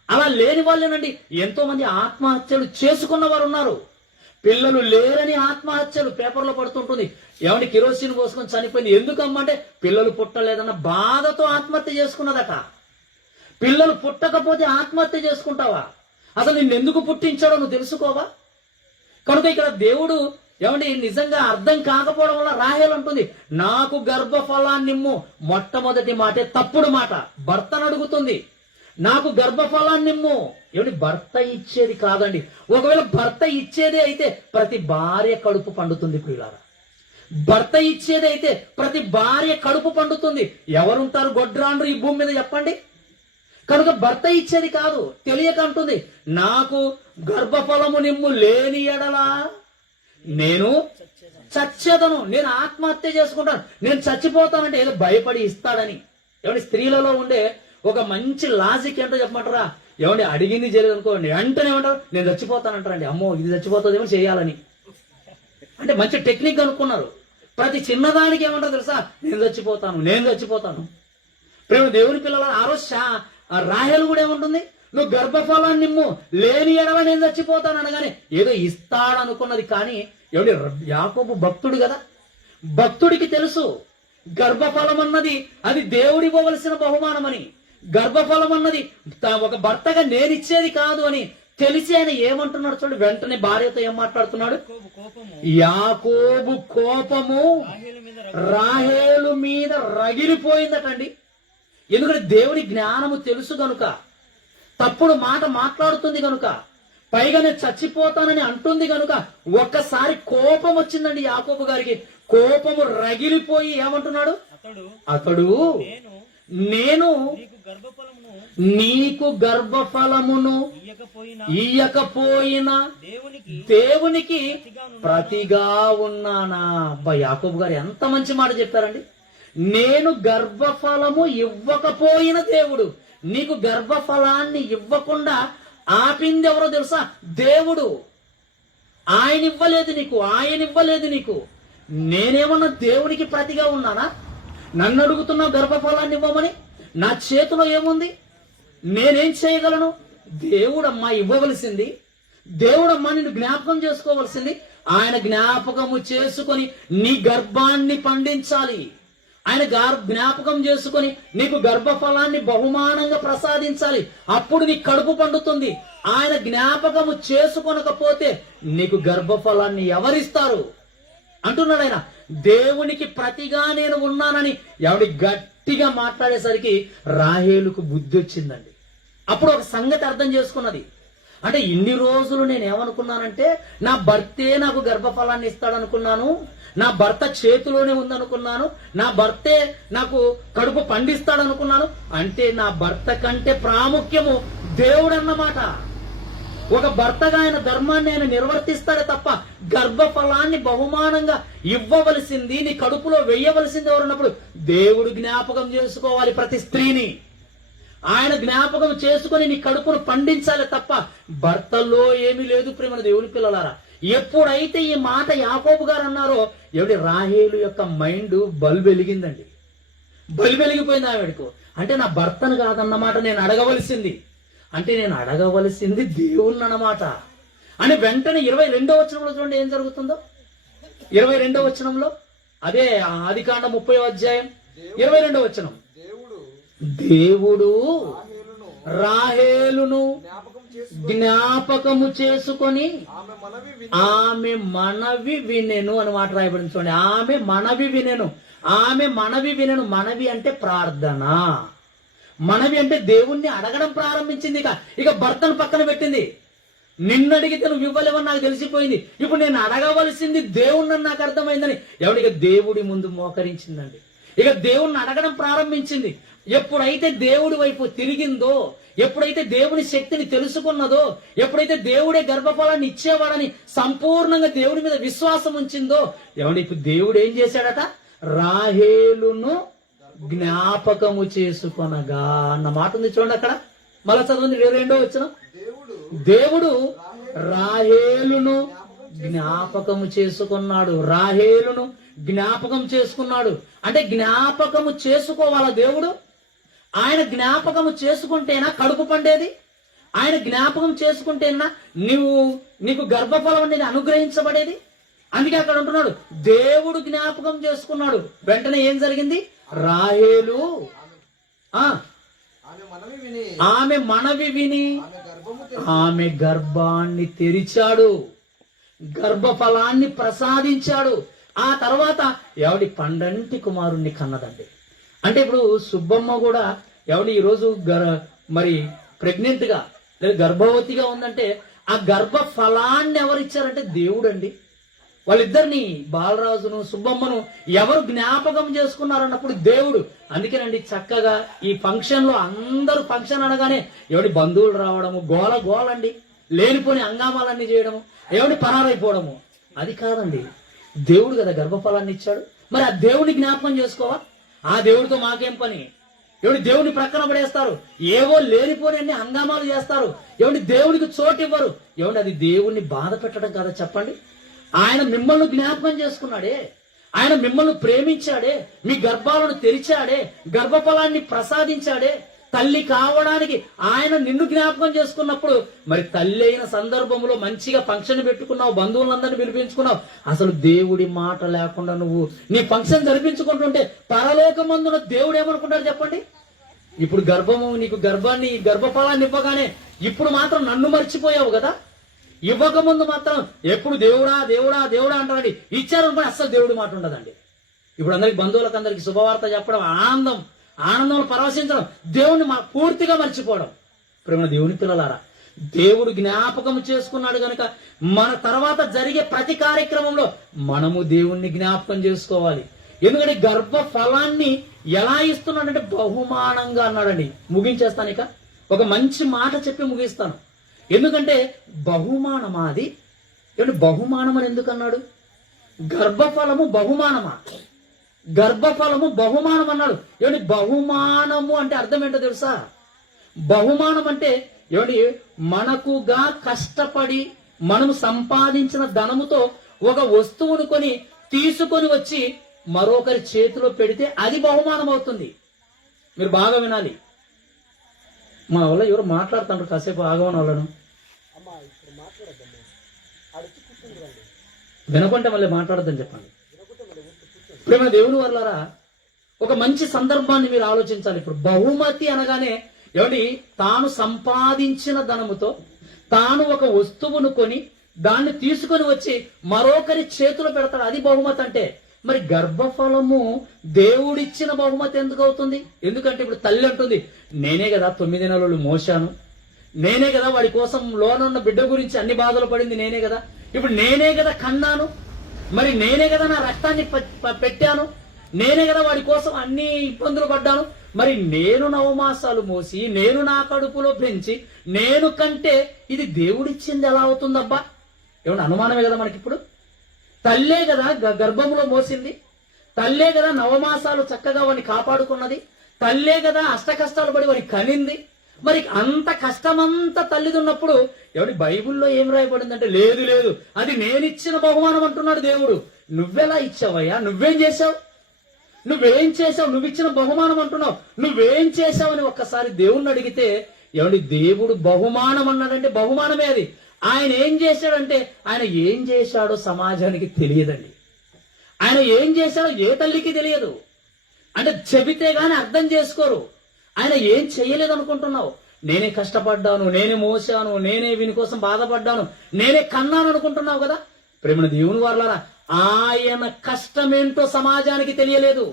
అలా లేని వాళ్ళేనండి ఎంతో మంది ఆత్మహత్యలు చేసుకున్న వారు ఉన్నారు. పిల్లలు లేరని ఆత్మహత్యలు పేపర్లో పడుతుంటుంది. ఎవరి కిరోసిన్ పోసుకొని చనిపోయింది. ఎందుకమ్మంటే పిల్లలు పుట్టలేదన్న బాధతో ఆత్మహత్య చేసుకున్నదట. పిల్లలు పుట్టకపోతే ఆత్మహత్య చేసుకుంటావా? అసలు నిన్నెందుకు పుట్టించాడో నువ్వు తెలుసుకోవా? కనుక ఇక్కడ దేవుడు ఏమండి నిజంగా అర్థం కాకపోవడం వల్ల రాహేలు అంటుంది, నాకు గర్భఫలాన్నిమ్ము. మొట్టమొదటి మాటే తప్పుడు మాట. భర్తను అడుగుతుంది, నాకు గర్భఫలాన్నిమ్ము. ఏమిటి? భర్త ఇచ్చేది కాదండి. ఒకవేళ భర్త ఇచ్చేదే అయితే ప్రతి భార్య కడుపు పండుతుంది పిల్లారా. భర్త ఇచ్చేది అయితే ప్రతి భార్య కడుపు పండుతుంది. ఎవరుంటారు గొడ్రాండ్రు ఈ భూమి మీద చెప్పండి? కనుక భర్త ఇచ్చేది కాదు, తెలియక అంటుంది, నాకు గర్భఫలము నిమ్ము, లేని ఎడలా నేను చచ్చేదను, నేను ఆత్మహత్య చేసుకుంటాను, నేను చచ్చిపోతానంటే ఏదో భయపడి ఇస్తాడని. ఏమంటే స్త్రీలలో ఉండే ఒక మంచి లాజిక్ ఏంటో చెప్పమంటారా? ఏమండి అడిగింది జరిగింది అనుకోండి వెంటనే ఏమంటారు, నేను చచ్చిపోతానంటారండి. అమ్మో ఇది చచ్చిపోతుందేమో చేయాలని. అంటే మంచి టెక్నిక్ అనుకున్నారు. ప్రతి చిన్నదానికి ఏమంటారు తెలుసా? నేను చచ్చిపోతాను, నేను చచ్చిపోతాను. ప్రేమ దేవుని పిల్లల ఆ రోజు రాహేలు కూడా ఏముంటుంది, నువ్వు గర్భఫలాన్ని నిమ్ము, లేని ఎడల నేను చచ్చిపోతాను అనగానే ఏదో ఇస్తాడనుకున్నది. కానీ ఏమిటి? యాకోబు భక్తుడు కదా, భక్తుడికి తెలుసు గర్భఫలం అన్నది అది దేవుడివ్వవలసిన బహుమానమని, గర్భఫలం అన్నది ఒక భర్తగా నేనిచ్చేది కాదు అని తెలిసి ఆయన ఏమంటున్నాడు చూడండి. వెంటనే భార్యతో ఏం మాట్లాడుతున్నాడు? యాకోబు కోపము రాహేలు మీద రగిలిపోయిందటండి. ఎందుకంటే దేవుని జ్ఞానము తెలుసు గనుక, తప్పుడు మాట మాట్లాడుతుంది గనుక, పైగా నేను చచ్చిపోతానని అంటుంది గనుక ఒక్కసారి కోపం వచ్చిందండి యాకోబు గారికి. కోపము రగిలిపోయి ఏమంటున్నాడు? అతడు నేను నీకు గర్భఫలమును ఇయ్యకపోయినా దేవునికి ప్రతిగా ఉన్నానా. అబ్బా, యాకోబు గారు ఎంత మంచి మాట చెప్పారండి. నేను గర్భఫలము ఇవ్వకపోయిన దేవుడు. నీకు గర్భఫలాన్ని ఇవ్వకుండా ఆపింది ఎవరో తెలుసా? దేవుడు. ఆయన ఇవ్వలేదు నీకు. నేనేమన్నా దేవునికి ప్రతిగా ఉన్నానా? నన్ను అడుగుతున్నావు గర్భఫలాన్ని ఇవ్వమని? నా చేతిలో ఏముంది? నేనేం చేయగలను? దేవుడమ్మా ఇవ్వవలసింది, దేవుడమ్మా నిన్ను జ్ఞాపకం చేసుకోవలసింది. ఆయన జ్ఞాపకము చేసుకొని నీ గర్భాన్ని పండించాలి. ఆయన జ్ఞాపకం చేసుకొని నీకు గర్భఫలాన్ని బహుమానంగా ప్రసాదించాలి. అప్పుడు నీ కడుపు పండుతుంది. ఆయన జ్ఞాపకము చేసుకొనకపోతే నీకు గర్భఫలాన్ని ఎవరిస్తారు అంటున్నాడు ఆయన. దేవునికి ప్రతిగా నేను ఉన్నానని ఎవడి గట్టిగా మాట్లాడేసరికి రాహేలుకు బుద్ధి వచ్చిందండి. అప్పుడు ఒక సంగతి అర్థం చేసుకున్నది. అంటే ఇన్ని రోజులు నేను ఏమనుకున్నానంటే నా భర్తే నాకు గర్భఫలాన్ని ఇస్తాడనుకున్నాను, నా భర్త చేతిలోనే ఉందనుకున్నాను, నా భర్తే నాకు కడుపు పండిస్తాడనుకున్నాను. అంటే నా భర్త కంటే ప్రాముఖ్యము దేవుడు అన్నమాట. ఒక భర్తగా ఆయన ధర్మాన్ని ఆయన నిర్వర్తిస్తాడే తప్ప గర్భఫలాన్ని బహుమానంగా ఇవ్వవలసింది, నీ కడుపులో వెయ్యవలసింది ఎవరన్నప్పుడు దేవుడు జ్ఞాపకం చేసుకోవాలి ప్రతి స్త్రీని. ఆయన జ్ఞాపకం చేసుకుని నీ కడుపును పండించాలి తప్ప భర్తల్లో ఏమీ లేదు. ప్రేమ దేవుని పిల్లలారా, ఎప్పుడైతే ఈ మాట యాకోబు గారు అన్నారో ఎవడి రాహేలు యొక్క మైండ్ బల్బు వెలిగిందండి. బల్బు వెలిగిపోయింది ఆవిడకు. అంటే నా భర్తను కాదన్నమాట నేను అడగవలసింది, అంటే నేను అడగవలసింది దేవుణ్ణి అన్నమాట అని వెంటనే 22వ వచనంలో చూడండి ఏం జరుగుతుందో. 22వ వచనంలో అదే ఆదికాండం 30వ అధ్యాయం 22వ వచనం. దేవుడు రాహేలును జ్ఞాపకము చేసుకొని ఆమె మనవి వినెను అని మాట రాయబడింది చూడండి. ఆమె మనవి వినెను. మనవి అంటే ప్రార్థన. మనవి అంటే దేవుణ్ణి అడగడం ప్రారంభించింది. ఇక భర్తను పక్కన పెట్టింది. నిన్ను అడిగితే నువ్వు ఇవ్వలేవని నాకు తెలిసిపోయింది. ఇప్పుడు నేను అడగవలసింది దేవుణ్ణి నాకు అర్థమైందని ఎవడిక దేవుడి ముందు మోకరించిందండి. ఇక దేవుణ్ణి అడగడం ప్రారంభించింది. ఎప్పుడైతే దేవుడి వైపు తిరిగిందో, ఎప్పుడైతే దేవుని శక్తిని తెలుసుకున్నదో, ఎప్పుడైతే దేవుడే గర్భఫలాన్ని ఇచ్చేవాడని సంపూర్ణంగా దేవుడి మీద విశ్వాసం ఉంచిందో, ఏమంటే ఇప్పుడు దేవుడు ఏం చేశాడట? రాహేలును జ్ఞాపకము చేసుకొనగా అన్న మాట ఉంది చూడండి. అక్కడ మళ్ళా చదవండి 22వ వచనం. దేవుడు రాహేలును జ్ఞాపకము చేసుకున్నాడు. రాహేలును జ్ఞాపకం చేసుకున్నాడు అంటే జ్ఞాపకము చేసుకోవాలా దేవుడు? ఆయన జ్ఞాపకము చేసుకుంటేనా కడుపు పండేది? ఆయన జ్ఞాపకం చేసుకుంటేనా నీకు గర్భఫలం అనేది అనుగ్రహించబడేది? అందుకే అక్కడ ఉంటున్నాడు దేవుడు జ్ఞాపకం చేసుకున్నాడు. వెంటనే ఏం జరిగింది? రాహేలు ఆమె మనవి విని ఆమె గర్భాన్ని తెరిచాడు, గర్భఫలాన్ని ప్రసాదించాడు. ఆ తర్వాత ఎవడి పండంటి కుమారుణ్ణి కన్నదండి. అంటే ఇప్పుడు సుబ్బమ్మ కూడా ఎవడి ఈరోజు మరి ప్రెగ్నెంట్ గా లేదా గర్భవతిగా ఉందంటే ఆ గర్భఫలాన్ని ఎవరిచ్చారంటే దేవుడు అండి. వాళ్ళిద్దరిని బాలరాజును సుబ్బమ్మను ఎవరు జ్ఞాపకం చేసుకున్నారన్నప్పుడు దేవుడు. అందుకేనండి చక్కగా ఈ ఫంక్షన్ లో అందరూ ఫంక్షన్ అనగానే ఎవడి బంధువులు రావడము, గోలండి, లేనిపోని హంగామాలన్నీ చేయడము, ఎవడి పరారైపోవడము. అది కాదండి, దేవుడు కదా గర్భఫలాన్ని ఇచ్చాడు. మరి ఆ దేవుని జ్ఞాపకం చేసుకోవా? ఆ దేవుడితో మాకేం పని? ఎవడి దేవుని ప్రక్కన పడేస్తారు, ఏవో లేనిపోని అన్ని హంగామాలు చేస్తారు, ఎవడి దేవునికి చోటు ఇవ్వరు. ఎవడి అది దేవుణ్ణి బాధ పెట్టడం కదా చెప్పండి. ఆయన మిమ్మల్ని జ్ఞాపకం చేసుకున్నాడే, ఆయన మిమ్మల్ని ప్రేమించాడే, మీ గర్భాలను తెరిచాడే, గర్భఫలాన్ని ప్రసాదించాడే. తల్లి కావడానికి ఆయన నిన్ను జ్ఞాపకం చేసుకున్నప్పుడు మరి తల్లి అయిన సందర్భంలో మంచిగా ఫంక్షన్ పెట్టుకున్నావు, బంధువులందరినీ పిలిపించుకున్నావు. అసలు దేవుడి మాట లేకుండా నువ్వు నీ ఫంక్షన్ జరిపించుకుంటుంటే పరలోకమందున దేవుడు ఏమనుకుంటాడు చెప్పండి? ఇప్పుడు నీకు గర్భఫలాన్ని ఇవ్వగానే ఇప్పుడు మాత్రం నన్ను మర్చిపోయావు కదా. ఇవ్వకముందు మాత్రం ఎప్పుడు దేవుడా దేవుడా దేవుడా అంటారండి. ఇచ్చారనుకోండి అస్సలు దేవుడి మాట ఉండదండి. ఇప్పుడు అందరికి బంధువులకు అందరికి శుభవార్త చెప్పడం, ఆనందంలో పరవశించడం, దేవుణ్ణి పూర్తిగా మర్చిపోవడం. ప్రేమ దేవుని పిల్లలారా, దేవుడు జ్ఞాపకం చేసుకున్నాడు కనుక మన తర్వాత జరిగే ప్రతి కార్యక్రమంలో మనము దేవుణ్ణి జ్ఞాపకం చేసుకోవాలి. ఎందుకంటే గర్భఫలాన్ని ఎలా ఇస్తున్నాడంటే బహుమానంగా అన్నాడండి. ముగించేస్తాను, ఇక ఒక మంచి మాట చెప్పి ముగిస్తాను. ఎందుకంటే బహుమానమా అది? ఏమంటే బహుమానం అని ఎందుకు అన్నాడు? గర్భఫలము బహుమానమా? గర్భఫలము బహుమానం అన్నాడు. ఏమండి బహుమానము అంటే అర్థం ఏంటో తెలుసా? బహుమానం అంటే ఏమండి మనకుగా కష్టపడి మనము సంపాదించిన ధనముతో ఒక వస్తువును కొని తీసుకొని వచ్చి మరొకరి చేతిలో పెడితే అది బహుమానం అవుతుంది. మీరు బాగా వినాలి. మా వల్ల ఎవరు మాట్లాడుతుంటారు, కాసేపు ఆగమని వాళ్ళను వినకుంటే మళ్ళీ మాట్లాడద్దని చెప్పండి. ప్రేమ దేవుని వల్లరా ఒక మంచి సందర్భాన్ని మీరు ఆలోచించాలి. ఇప్పుడు బహుమతి అనగానే ఏమండి తాను సంపాదించిన ధనముతో తాను ఒక వస్తువును కొని దాన్ని తీసుకొని వచ్చి మరొకరి చేతిలో పెడతాడు, అది బహుమతి అంటే. మరి గర్భఫలము దేవుడిచ్చిన బహుమతి ఎందుకు అవుతుంది? ఎందుకంటే ఇప్పుడు తల్లి అంటుంది, నేనే కదా 9 నెలలు మోశాను, నేనే కదా వాడి కోసం లోనున్న బిడ్డ గురించి అన్ని బాధలు పడింది నేనే కదా, ఇప్పుడు నేనే కదా కన్నాను, మరి నేనే కదా నా రక్తాన్ని పెట్టాను, నేనే కదా వాడి కోసం అన్ని ఇబ్బందులు పడ్డాను, మరి నేను 9 మాసాలు మోసి నేను నా కడుపులో పెంచి నేను కంటే ఇది దేవుడిచ్చింది ఎలా అవుతుందబ్బా? ఏమన్నా అనుమానమే కదా మనకి. ఇప్పుడు తల్లే కదా గర్భంలో మోసింది, తల్లే కదా 9 మాసాలు చక్కగా వాడిని కాపాడుకున్నది, తల్లే కదా అష్ట కష్టాలు పడి వాడిని కనింది. మరి అంత కష్టమంతా తల్లిది ఉన్నప్పుడు ఎవడి బైబిల్లో ఏం రాయబడిందంటే లేదు లేదు అది నేనిచ్చిన బహుమానం అంటున్నాడు దేవుడు. నువ్వెలా ఇచ్చావయ్యా? నువ్వేం చేశావు? నువ్వేం చేశావు? నువ్వు ఇచ్చిన బహుమానం అంటున్నావు, నువ్వేం చేశావని ఒక్కసారి దేవుణ్ణి అడిగితే ఏమండి దేవుడు బహుమానం అన్నాడంటే బహుమానమే అది. ఆయన ఏం చేశాడంటే ఆయన ఏం చేశాడో సమాజానికి తెలియదండి. ఆయన ఏం చేశాడో ఏ తల్లికి తెలియదు. అంటే చెబితే గాని అర్థం చేసుకోరు. ఆయన ఏం చెయ్యలేదు అనుకుంటున్నావు? నేనే కష్టపడ్డాను, నేనే మోసాను, నేనే వీని కోసం బాధపడ్డాను, నేనే కన్నాను అనుకుంటున్నావు కదా. ప్రేమ దేవుని వారలారా ఆయన కష్టమేంటో సమాజానికి తెలియలేదు.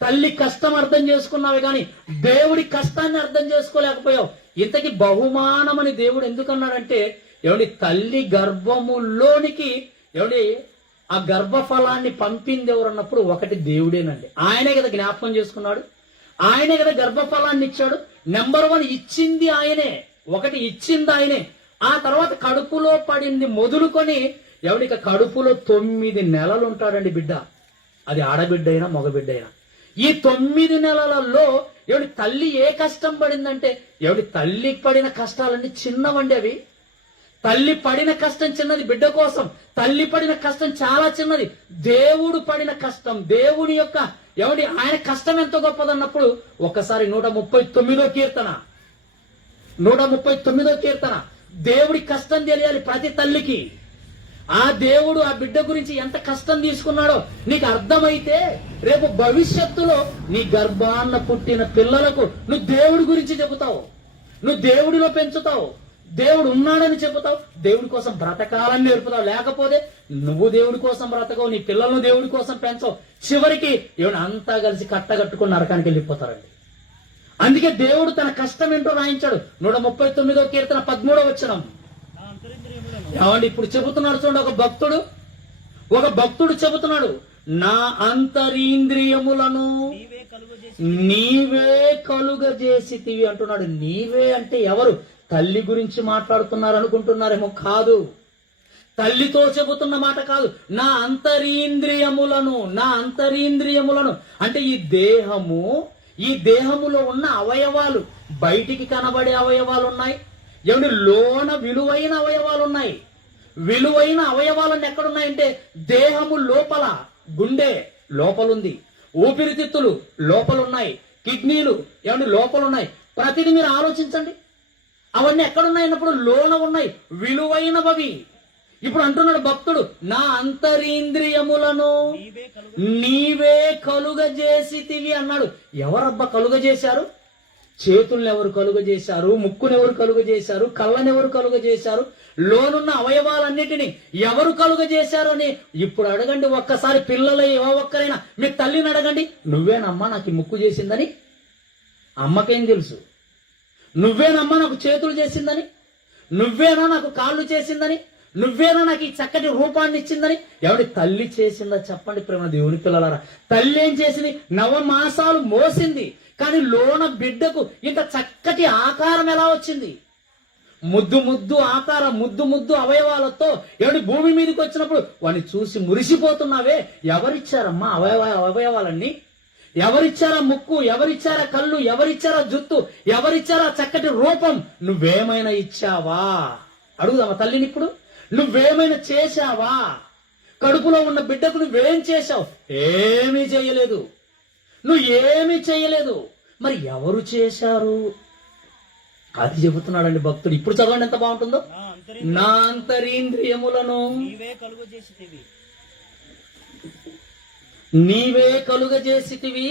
తల్లి కష్టం అర్థం చేసుకున్నావే గాని దేవుడి కష్టాన్ని అర్థం చేసుకోలేకపోయావు. ఇంతకీ బహుమానమని దేవుడు ఎందుకన్నాడంటే ఏమండి తల్లి గర్భములోనికి ఏమండి ఆ గర్భఫలాన్ని పంపింది ఎవరన్నప్పుడు ఒకటి దేవుడేనండి. ఆయనే కదా జ్ఞాపకం చేసుకున్నాడు, ఆయనే కదా గర్భఫలాన్ని ఇచ్చాడు. నెంబర్ 1 ఇచ్చింది ఆయనే, ఒకటి ఇచ్చింది ఆయనే. ఆ తర్వాత కడుపులో పడింది మొదలుకొని ఎవడిక కడుపులో 9 నెలలు ఉంటాడండి బిడ్డ, అది ఆడబిడ్డ అయినా మగబిడ్డ అయినా. ఈ 9 నెలలలో ఎవడి తల్లి ఏ కష్టం పడిందంటే ఎవడి తల్లి పడిన కష్టాలన్నీ చిన్నవండి. అవి తల్లి పడిన కష్టం చిన్నది బిడ్డ కోసం, తల్లి పడిన కష్టం చాలా చిన్నది. దేవుడు పడిన కష్టం, దేవుడి యొక్క ఎవడి ఆయన కష్టం ఎంతో గొప్పదన్నప్పుడు ఒక్కసారి 139వ కీర్తన దేవుడి కష్టం తెలియాలి ప్రతి తల్లికి. ఆ దేవుడు ఆ బిడ్డ గురించి ఎంత కష్టం తీసుకున్నాడో నీకు అర్థమైతే రేపు భవిష్యత్తులో నీ గర్భాన్న పుట్టిన పిల్లలకు నువ్వు దేవుడి గురించి చెబుతావు, నువ్వు దేవుడిలో పెంచుతావు, దేవుడు ఉన్నాడని చెబుతావు, దేవుడి కోసం బ్రతకాలని నేర్పుతావు. లేకపోతే నువ్వు దేవుడి కోసం బ్రతకవు, నీ పిల్లలను దేవుడి కోసం పెంచవు, చివరికి ఏమైనా అంతా కలిసి కట్టగట్టుకుని నరకానికి వెళ్ళిపోతారండి. అందుకే దేవుడు తన కష్టం ఏంటో రాయించాడు. 139వ కీర్తన 13వ వచనం. ఏమండి ఇప్పుడు చెబుతున్నాడు చూడండి, ఒక భక్తుడు చెబుతున్నాడు, నా అంతరింద్రియములను నీవే కలుగజేసితివి అంటున్నాడు. నీవే అంటే ఎవరు? తల్లి గురించి మాట్లాడుతున్నారు అనుకుంటున్నారేమో, కాదు. తల్లితో చెబుతున్న మాట కాదు. నా అంతరింద్రియములను అంటే ఈ దేహములో ఉన్న అవయవాలు, బయటికి కనబడే అవయవాలు ఉన్నాయి, ఏమంటే లోన విలువైన అవయవాలు ఉన్నాయి. విలువైన అవయవాలన్నీ ఎక్కడున్నాయంటే దేహము లోపల, గుండె లోపలుంది, ఊపిరితిత్తులు లోపలున్నాయి, కిడ్నీలు ఏమంటే లోపలున్నాయి. ప్రతిదీ మీరు ఆలోచించండి, అవన్నీ ఎక్కడున్నాయి అన్నప్పుడు లోన ఉన్నాయి, విలువైనవి. ఇప్పుడు అంటున్నాడు భక్తుడు, నా అంతరింద్రియములను నీవే కలుగజేసితివి అన్నాడు. ఎవరబ్బా కలుగజేశారు? చేతుల్ని ఎవరు కలుగజేశారు? ముక్కును ఎవరు కలుగజేశారు? కళ్ళని ఎవరు కలుగజేశారు? లోనున్న అవయవాలన్నిటినీ ఎవరు కలుగజేశారు అని ఇప్పుడు అడగండి ఒక్కసారి. పిల్లలు ఏ ఒక్కరైనా మీ తల్లిని అడగండి, నువ్వేనమ్మా నాకు ఈ ముక్కు చేసిందని? అమ్మకేం తెలుసు? నువ్వేనమ్మా నాకు చేతులు చేసిందని? నువ్వేనా నాకు కాళ్ళు చేసిందని? నువ్వేనా నాకు ఈ చక్కటి రూపాన్ని ఇచ్చిందని? ఎవడి తల్లి చేసిందా చెప్పండి ప్రేమ దేవుని పిల్లలారా. తల్లి ఏం చేసింది? 9 మాసాలు మోసింది, కానీ లోన బిడ్డకు ఇంత చక్కటి ఆకారం ఎలా వచ్చింది? ముద్దు ముద్దు ఆకారం, ముద్దు ముద్దు అవయవాలతో ఏడు భూమి మీదకి వచ్చినప్పుడు వాడిని చూసి మురిసిపోతున్నావే. ఎవరిచ్చారమ్మా అవయవాలన్నీ? ఎవరిచ్చారా ముక్కు? ఎవరిచ్చారా కళ్ళు? ఎవరిచ్చారా జుత్తు? ఎవరిచ్చారా చక్కటి రూపం? నువ్వేమైనా ఇచ్చావా? అడుగుదామా తల్లిని ఇప్పుడు? నువ్వేమైనా చేశావా? కడుపులో ఉన్న బిడ్డకు నువ్వేం చేశావు? ఏమీ చేయలేదు. నువ్వు ఏమీ చేయలేదు. మరి ఎవరు చేశారు? అది చెబుతున్నాడండి భక్తుడు. ఇప్పుడు చదవండి ఎంత బాగుంటుందో. నా అంతరింద్రియములను నీవే కలుగజేసితివి,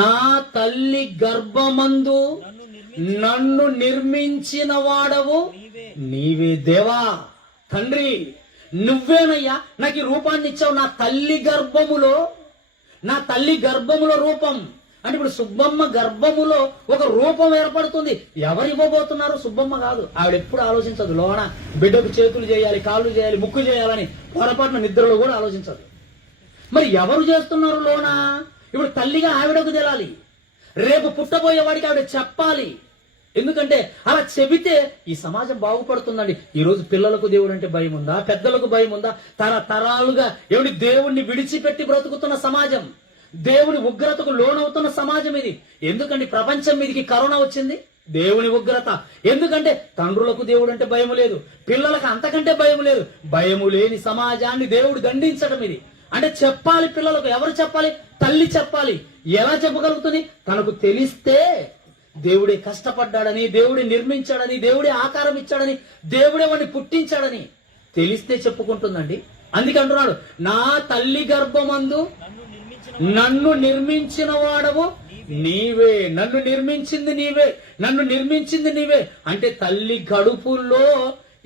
నా తల్లి గర్భమందు నన్ను నిర్మించిన వాడవు నీవే. దేవా తండ్రి, నువ్వేనయ్యా నాకు ఈ రూపాన్ని ఇచ్చావు. నా తల్లి గర్భములో రూపం అంటే ఇప్పుడు సుబ్బమ్మ గర్భములో ఒక రూపం ఏర్పడుతుంది. ఎవరు ఇవ్వబోతున్నారు? సుబ్బమ్మ కాదు. ఆవిడ ఎప్పుడు ఆలోచించదు లోన బిడ్డకు చేతులు చేయాలి, కాళ్ళు చేయాలి, ముక్కు చేయాలని. పొరపాటున నిద్రలో కూడా ఆలోచించదు. మరి ఎవరు చేస్తున్నారు లోన? ఇప్పుడు తల్లిగా ఆవిడకు తెలాలి, రేపు పుట్టబోయేవాడికి ఆవిడ చెప్పాలి. ఎందుకంటే అలా చెబితే ఈ సమాజం బాగుపడుతుందండి. ఈ రోజు పిల్లలకు దేవుడు అంటే భయం ఉందా? పెద్దలకు భయం ఉందా? తరతరాలుగా ఎవడి దేవుణ్ణి విడిచిపెట్టి బ్రతుకుతున్న సమాజం, దేవుని ఉగ్రతకు లోనవుతున్న సమాజం ఇది. ఎందుకండి ప్రపంచం మీదకి కరోనా వచ్చింది? దేవుని ఉగ్రత. ఎందుకంటే తండ్రులకు దేవుడు అంటే భయం లేదు, పిల్లలకు అంతకంటే భయం లేదు. భయము లేని సమాజాన్ని దేవుడు దండించడం ఇది. అంటే చెప్పాలి పిల్లలకు. ఎవరు చెప్పాలి? తల్లి చెప్పాలి. ఎలా చెప్పగలుగుతుంది? తనకు తెలిస్తే దేవుడే కష్టపడ్డాడని, దేవుడే నిర్మించాడని, దేవుడే ఆకారం ఇచ్చాడని, దేవుడే వాడిని పుట్టించాడని తెలిస్తే చెప్పుకుంటుందండి. అందుకే అంటున్నాడు, నా తల్లి గర్భమందు నన్ను నిర్మించిన వాడవు నీవే. నన్ను నిర్మించింది నీవే అంటే తల్లి గడుపుల్లో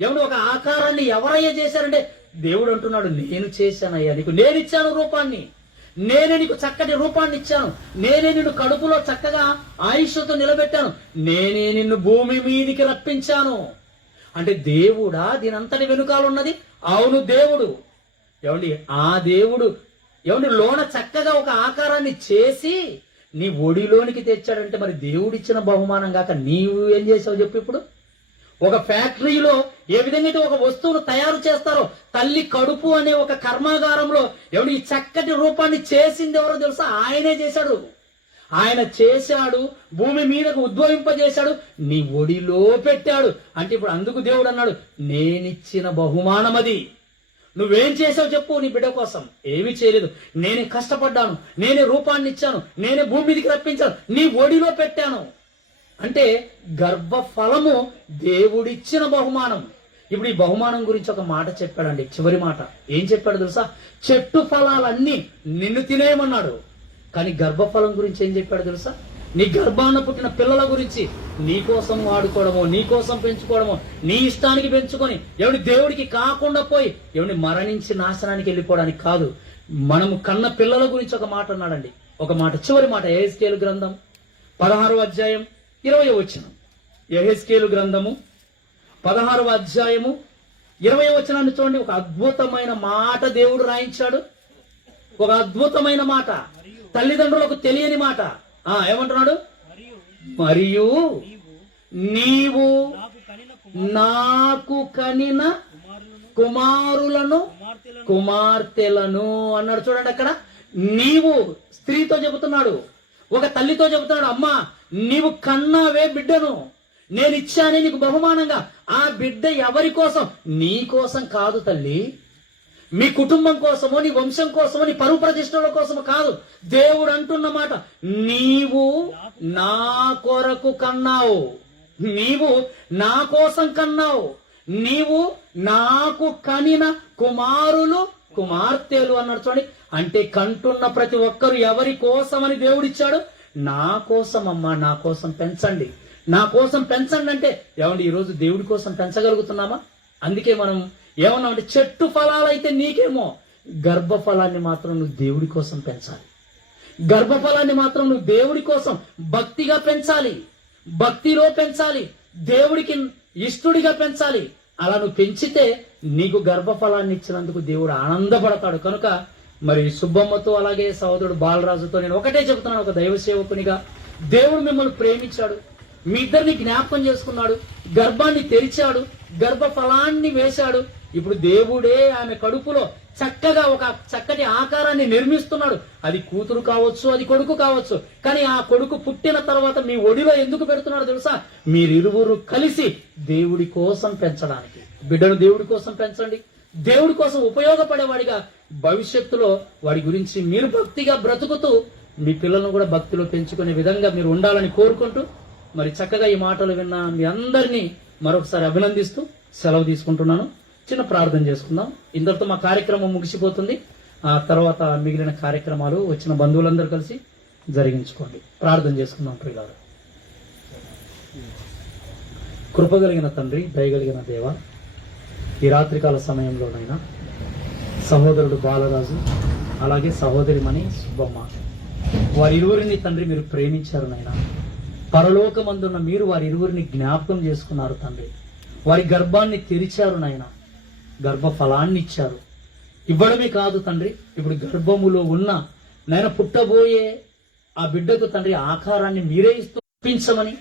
ఎవడు ఒక ఆకారాన్ని ఎవరయ్యా చేశారంటే దేవుడు అంటున్నాడు, నేను చేశానయ్యా నీకు. నేనిచ్చాను రూపాన్ని, నేనే నీకు చక్కటి రూపాన్ని ఇచ్చాను, నేనే నిన్ను కడుపులో చక్కగా ఆయుష్తో నిలబెట్టాను, నేనే నిన్ను భూమి మీదికి రప్పించాను. అంటే దేవుడా దీనంతటి వెనుకాలున్నది? అవును దేవుడు. ఏమండి ఆ దేవుడు లోన చక్కగా ఒక ఆకారాన్ని చేసి నీ ఒడిలోనికి తెచ్చాడంటే మరి దేవుడిచ్చిన బహుమానం కాక నీవు ఏం చేసావు చెప్పు. ఇప్పుడు ఒక ఫ్యాక్టరీలో ఏ విధంగా అయితే ఒక వస్తువును తయారు చేస్తారో, తల్లి కడుపు అనే ఒక కర్మాగారంలో ఎవడు ఈ చక్కటి రూపాన్ని చేసింది ఎవరో తెలుసా? ఆయనే చేశాడు. ఆయన చేశాడు, భూమి మీదకు ఉద్భవింపజేశాడు, నీ ఒడిలో పెట్టాడు. అంటే ఇప్పుడు అందుకు దేవుడు అన్నాడు, నేనిచ్చిన బహుమానం అది. నువ్వేం చేసావు చెప్పు నీ బిడ్డ కోసం? ఏమీ చేయలేదు. నేనే కష్టపడ్డాను, నేనే రూపాన్ని ఇచ్చాను, నేనే భూమి మీదకి రప్పించాను, నీ ఒడిలో పెట్టాను. అంటే గర్భఫలము దేవుడిచ్చిన బహుమానం. ఇప్పుడు ఈ బహుమానం గురించి ఒక మాట చెప్పాడండి, చివరి మాట. ఏం చెప్పాడు తెలుసా? చెట్టు ఫలాలన్నీ నిన్ను తినేయమన్నాడు. కానీ గర్భఫలం గురించి ఏం చెప్పాడు తెలుసా? నీ గర్భాన పుట్టిన పిల్లల గురించి నీ కోసం వాడుకోవడమో, నీ కోసం పెంచుకోవడమో, నీ ఇష్టానికి పెంచుకొని ఎవడి దేవుడికి కాకుండా పోయి ఎవడిని మరణించి నాశనానికి వెళ్ళిపోవడానికి కాదు. మనము కన్న పిల్లల గురించి ఒక మాట అన్నాడండి. ఒక మాట, చివరి మాట. యెహెజ్కేలు గ్రంథం 16వ అధ్యాయం 20వ వచనం. యెహెజ్కేలు గ్రంథము 16వ అధ్యాయము 20వ వచనాన్ని చూడండి. ఒక అద్భుతమైన మాట దేవుడు రాయించాడు. ఒక అద్భుతమైన మాట, తల్లిదండ్రులకు తెలియని మాట. ఏమంటున్నాడు? మరియు నీవు నాకు కనిన కుమార్తెలను అన్నాడు. చూడండి అక్కడ నీవు స్త్రీతో చెబుతున్నాడు, ఒక తల్లితో చెబుతున్నాడు. అమ్మా నీవు కన్నావే బిడ్డను, నేను ఇచ్చానే నీకు బహుమానంగా. ఆ బిడ్డ ఎవరి కోసం? నీ కోసం కాదు తల్లి, మీ కుటుంబం కోసమో, నీ వంశం కోసమో, నీ పరువు ప్రతిష్టల కోసమో కాదు. దేవుడు అంటున్న మాట, నీవు నా కొరకు కన్నావు, నీవు నా కోసం కన్నావు, నీవు నాకు కనిన కుమార్తెలు అన్నాడు. చూడండి, అంటే కంటున్న ప్రతి ఒక్కరు ఎవరి కోసమని దేవుడిచ్చాడు? నా కోసం. అమ్మా నా కోసం పెంచండి, నా కోసం పెంచండి. అంటే ఏమండి ఈరోజు దేవుడి కోసం పెంచగలుగుతున్నామా? అందుకే మనం ఏమన్నా అంటే చెట్టు ఫలాలైతే నీకేమో, గర్భఫలాన్ని మాత్రం నువ్వు దేవుడి కోసం పెంచాలి. గర్భఫలాన్ని మాత్రం నువ్వు దేవుడి కోసం భక్తిగా పెంచాలి, భక్తిలో పెంచాలి, దేవుడికి ఇష్టడిగా పెంచాలి. అలా నువ్వు పెంచితే నీకు గర్భఫలాన్ని ఇచ్చినందుకు దేవుడు ఆనందపడతాడు. కనుక మరి సుబ్బమ్మతో అలాగే సహోదరుడు బాలరాజుతో నేను ఒకటే చెబుతున్నాను, ఒక దైవ సేవకునిగా దేవుడు మిమ్మల్ని ప్రేమించాడు, మీ ఇద్దరిని జ్ఞాపకం చేసుకున్నాడు. గర్భాన్ని తెరిచాడు, గర్భఫలాన్ని వేశాడు. ఇప్పుడు దేవుడే ఆమె కడుపులో చక్కగా ఒక చక్కటి ఆకారాన్ని నిర్మిస్తున్నాడు. అది కూతురు కావచ్చు, అది కొడుకు కావచ్చు. కానీ ఆ కొడుకు పుట్టిన తర్వాత మీ ఒడిలో ఎందుకు పెడుతున్నాడు తెలుసా? మీరిరువురు కలిసి దేవుడి కోసం పెంచడానికి. బిడ్డను దేవుడి కోసం పెంచండి. దేవుడి కోసం ఉపయోగపడేవాడిగా భవిష్యత్తులో వాడి గురించి మీరు భక్తిగా బ్రతుకుతూ మీ పిల్లలను కూడా భక్తిలో పెంచుకునే విధంగా మీరు ఉండాలని కోరుకుంటూ మరి చక్కగా ఈ మాటలు విన్న మీ అందరినీ మరొకసారి అభినందిస్తూ సెలవు తీసుకుంటున్నాను. చిన్న ప్రార్థన చేసుకుందాం. ఇంతటితో మా కార్యక్రమం ముగిసిపోతుంది. ఆ తర్వాత మిగిలిన కార్యక్రమాలు వచ్చిన బంధువులందరూ కలిసి జరిగించుకోండి. ప్రార్థన చేసుకుందాం. ప్రియులారా, కృపగలిగిన తండ్రి, దయగలిగిన దేవ, ఈ రాత్రికాల సమయంలోనైనా సహోదరుడు బాలరాజు అలాగే సహోదరి మణి సుబ్బమ్మ వారిరువురిని తండ్రి మీరు ప్రేమించారు నాయన. పరలోకమందున్న మీరు వారిరువురిని జ్ఞాపకం చేసుకున్నారు తండ్రి. వారి గర్భాన్ని తెరిచారు నాయన, గర్భఫలాన్ని ఇచ్చారు. ఇవ్వడమే కాదు తండ్రి, ఇప్పుడు గర్భములో ఉన్న నాయన పుట్టబోయే ఆ బిడ్డకు తండ్రి ఆకారాన్ని మీరే ఇస్తూ పంపించమని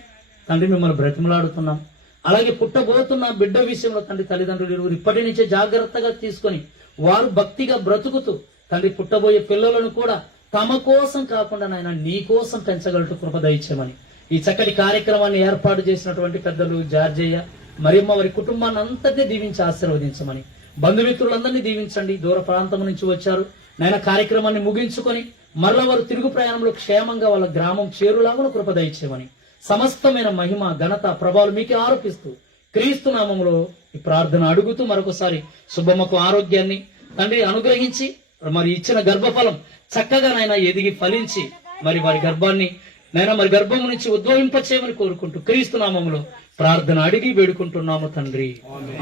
తండ్రి మిమ్మల్ని బ్రతిమలాడుతున్నాం. అలాగే పుట్టబోతున్న బిడ్డ విషయంలో తండ్రి తల్లిదండ్రులు ఇరువురు ఇప్పటి నుంచే జాగ్రత్తగా తీసుకొని వారు భక్తిగా బ్రతుకుతూ తండ్రి పుట్టబోయే పిల్లలను కూడా తమ కోసం కాకుండా నాయన నీ కోసం పెంచగలటు కృప దయచేయమని ఈ చక్కటి కార్యక్రమాన్ని ఏర్పాటు చేసినటువంటి పెద్దలు జార్జయ్య మరియమ్మ వారి కుటుంబాన్ని అంతటినీ దీవించి ఆశీర్వదించమని, బంధుమిత్రులందరినీ దీవించండి. దూర ప్రాంతం నుంచి వచ్చారు నాయన, కార్యక్రమాన్ని ముగించుకొని మరల వారు తిరుగు ప్రయాణంలో క్షేమంగా వాళ్ళ గ్రామం చేరులాగా కృప దయచేయమని సమస్తమైన మహిమ ఘనత ప్రభావాలు మీకే ఆరోపిస్తూ క్రీస్తు నామములో ఈ ప్రార్థన అడుగుతూ మరొకసారి సుబ్బమ్మకు ఆరోగ్యాన్ని తండ్రి అనుగ్రహించి మరి ఇచ్చిన గర్భఫలం చక్కగా నాయన ఎదిగి ఫలించి మరి వారి గర్భాన్ని నాయన మరి గర్భం నుంచి ఉద్భవింపచేయమని కోరుకుంటూ క్రీస్తు నామములో ప్రార్థన అడిగి వేడుకుంటున్నాము తండ్రి.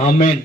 ఆమేన్.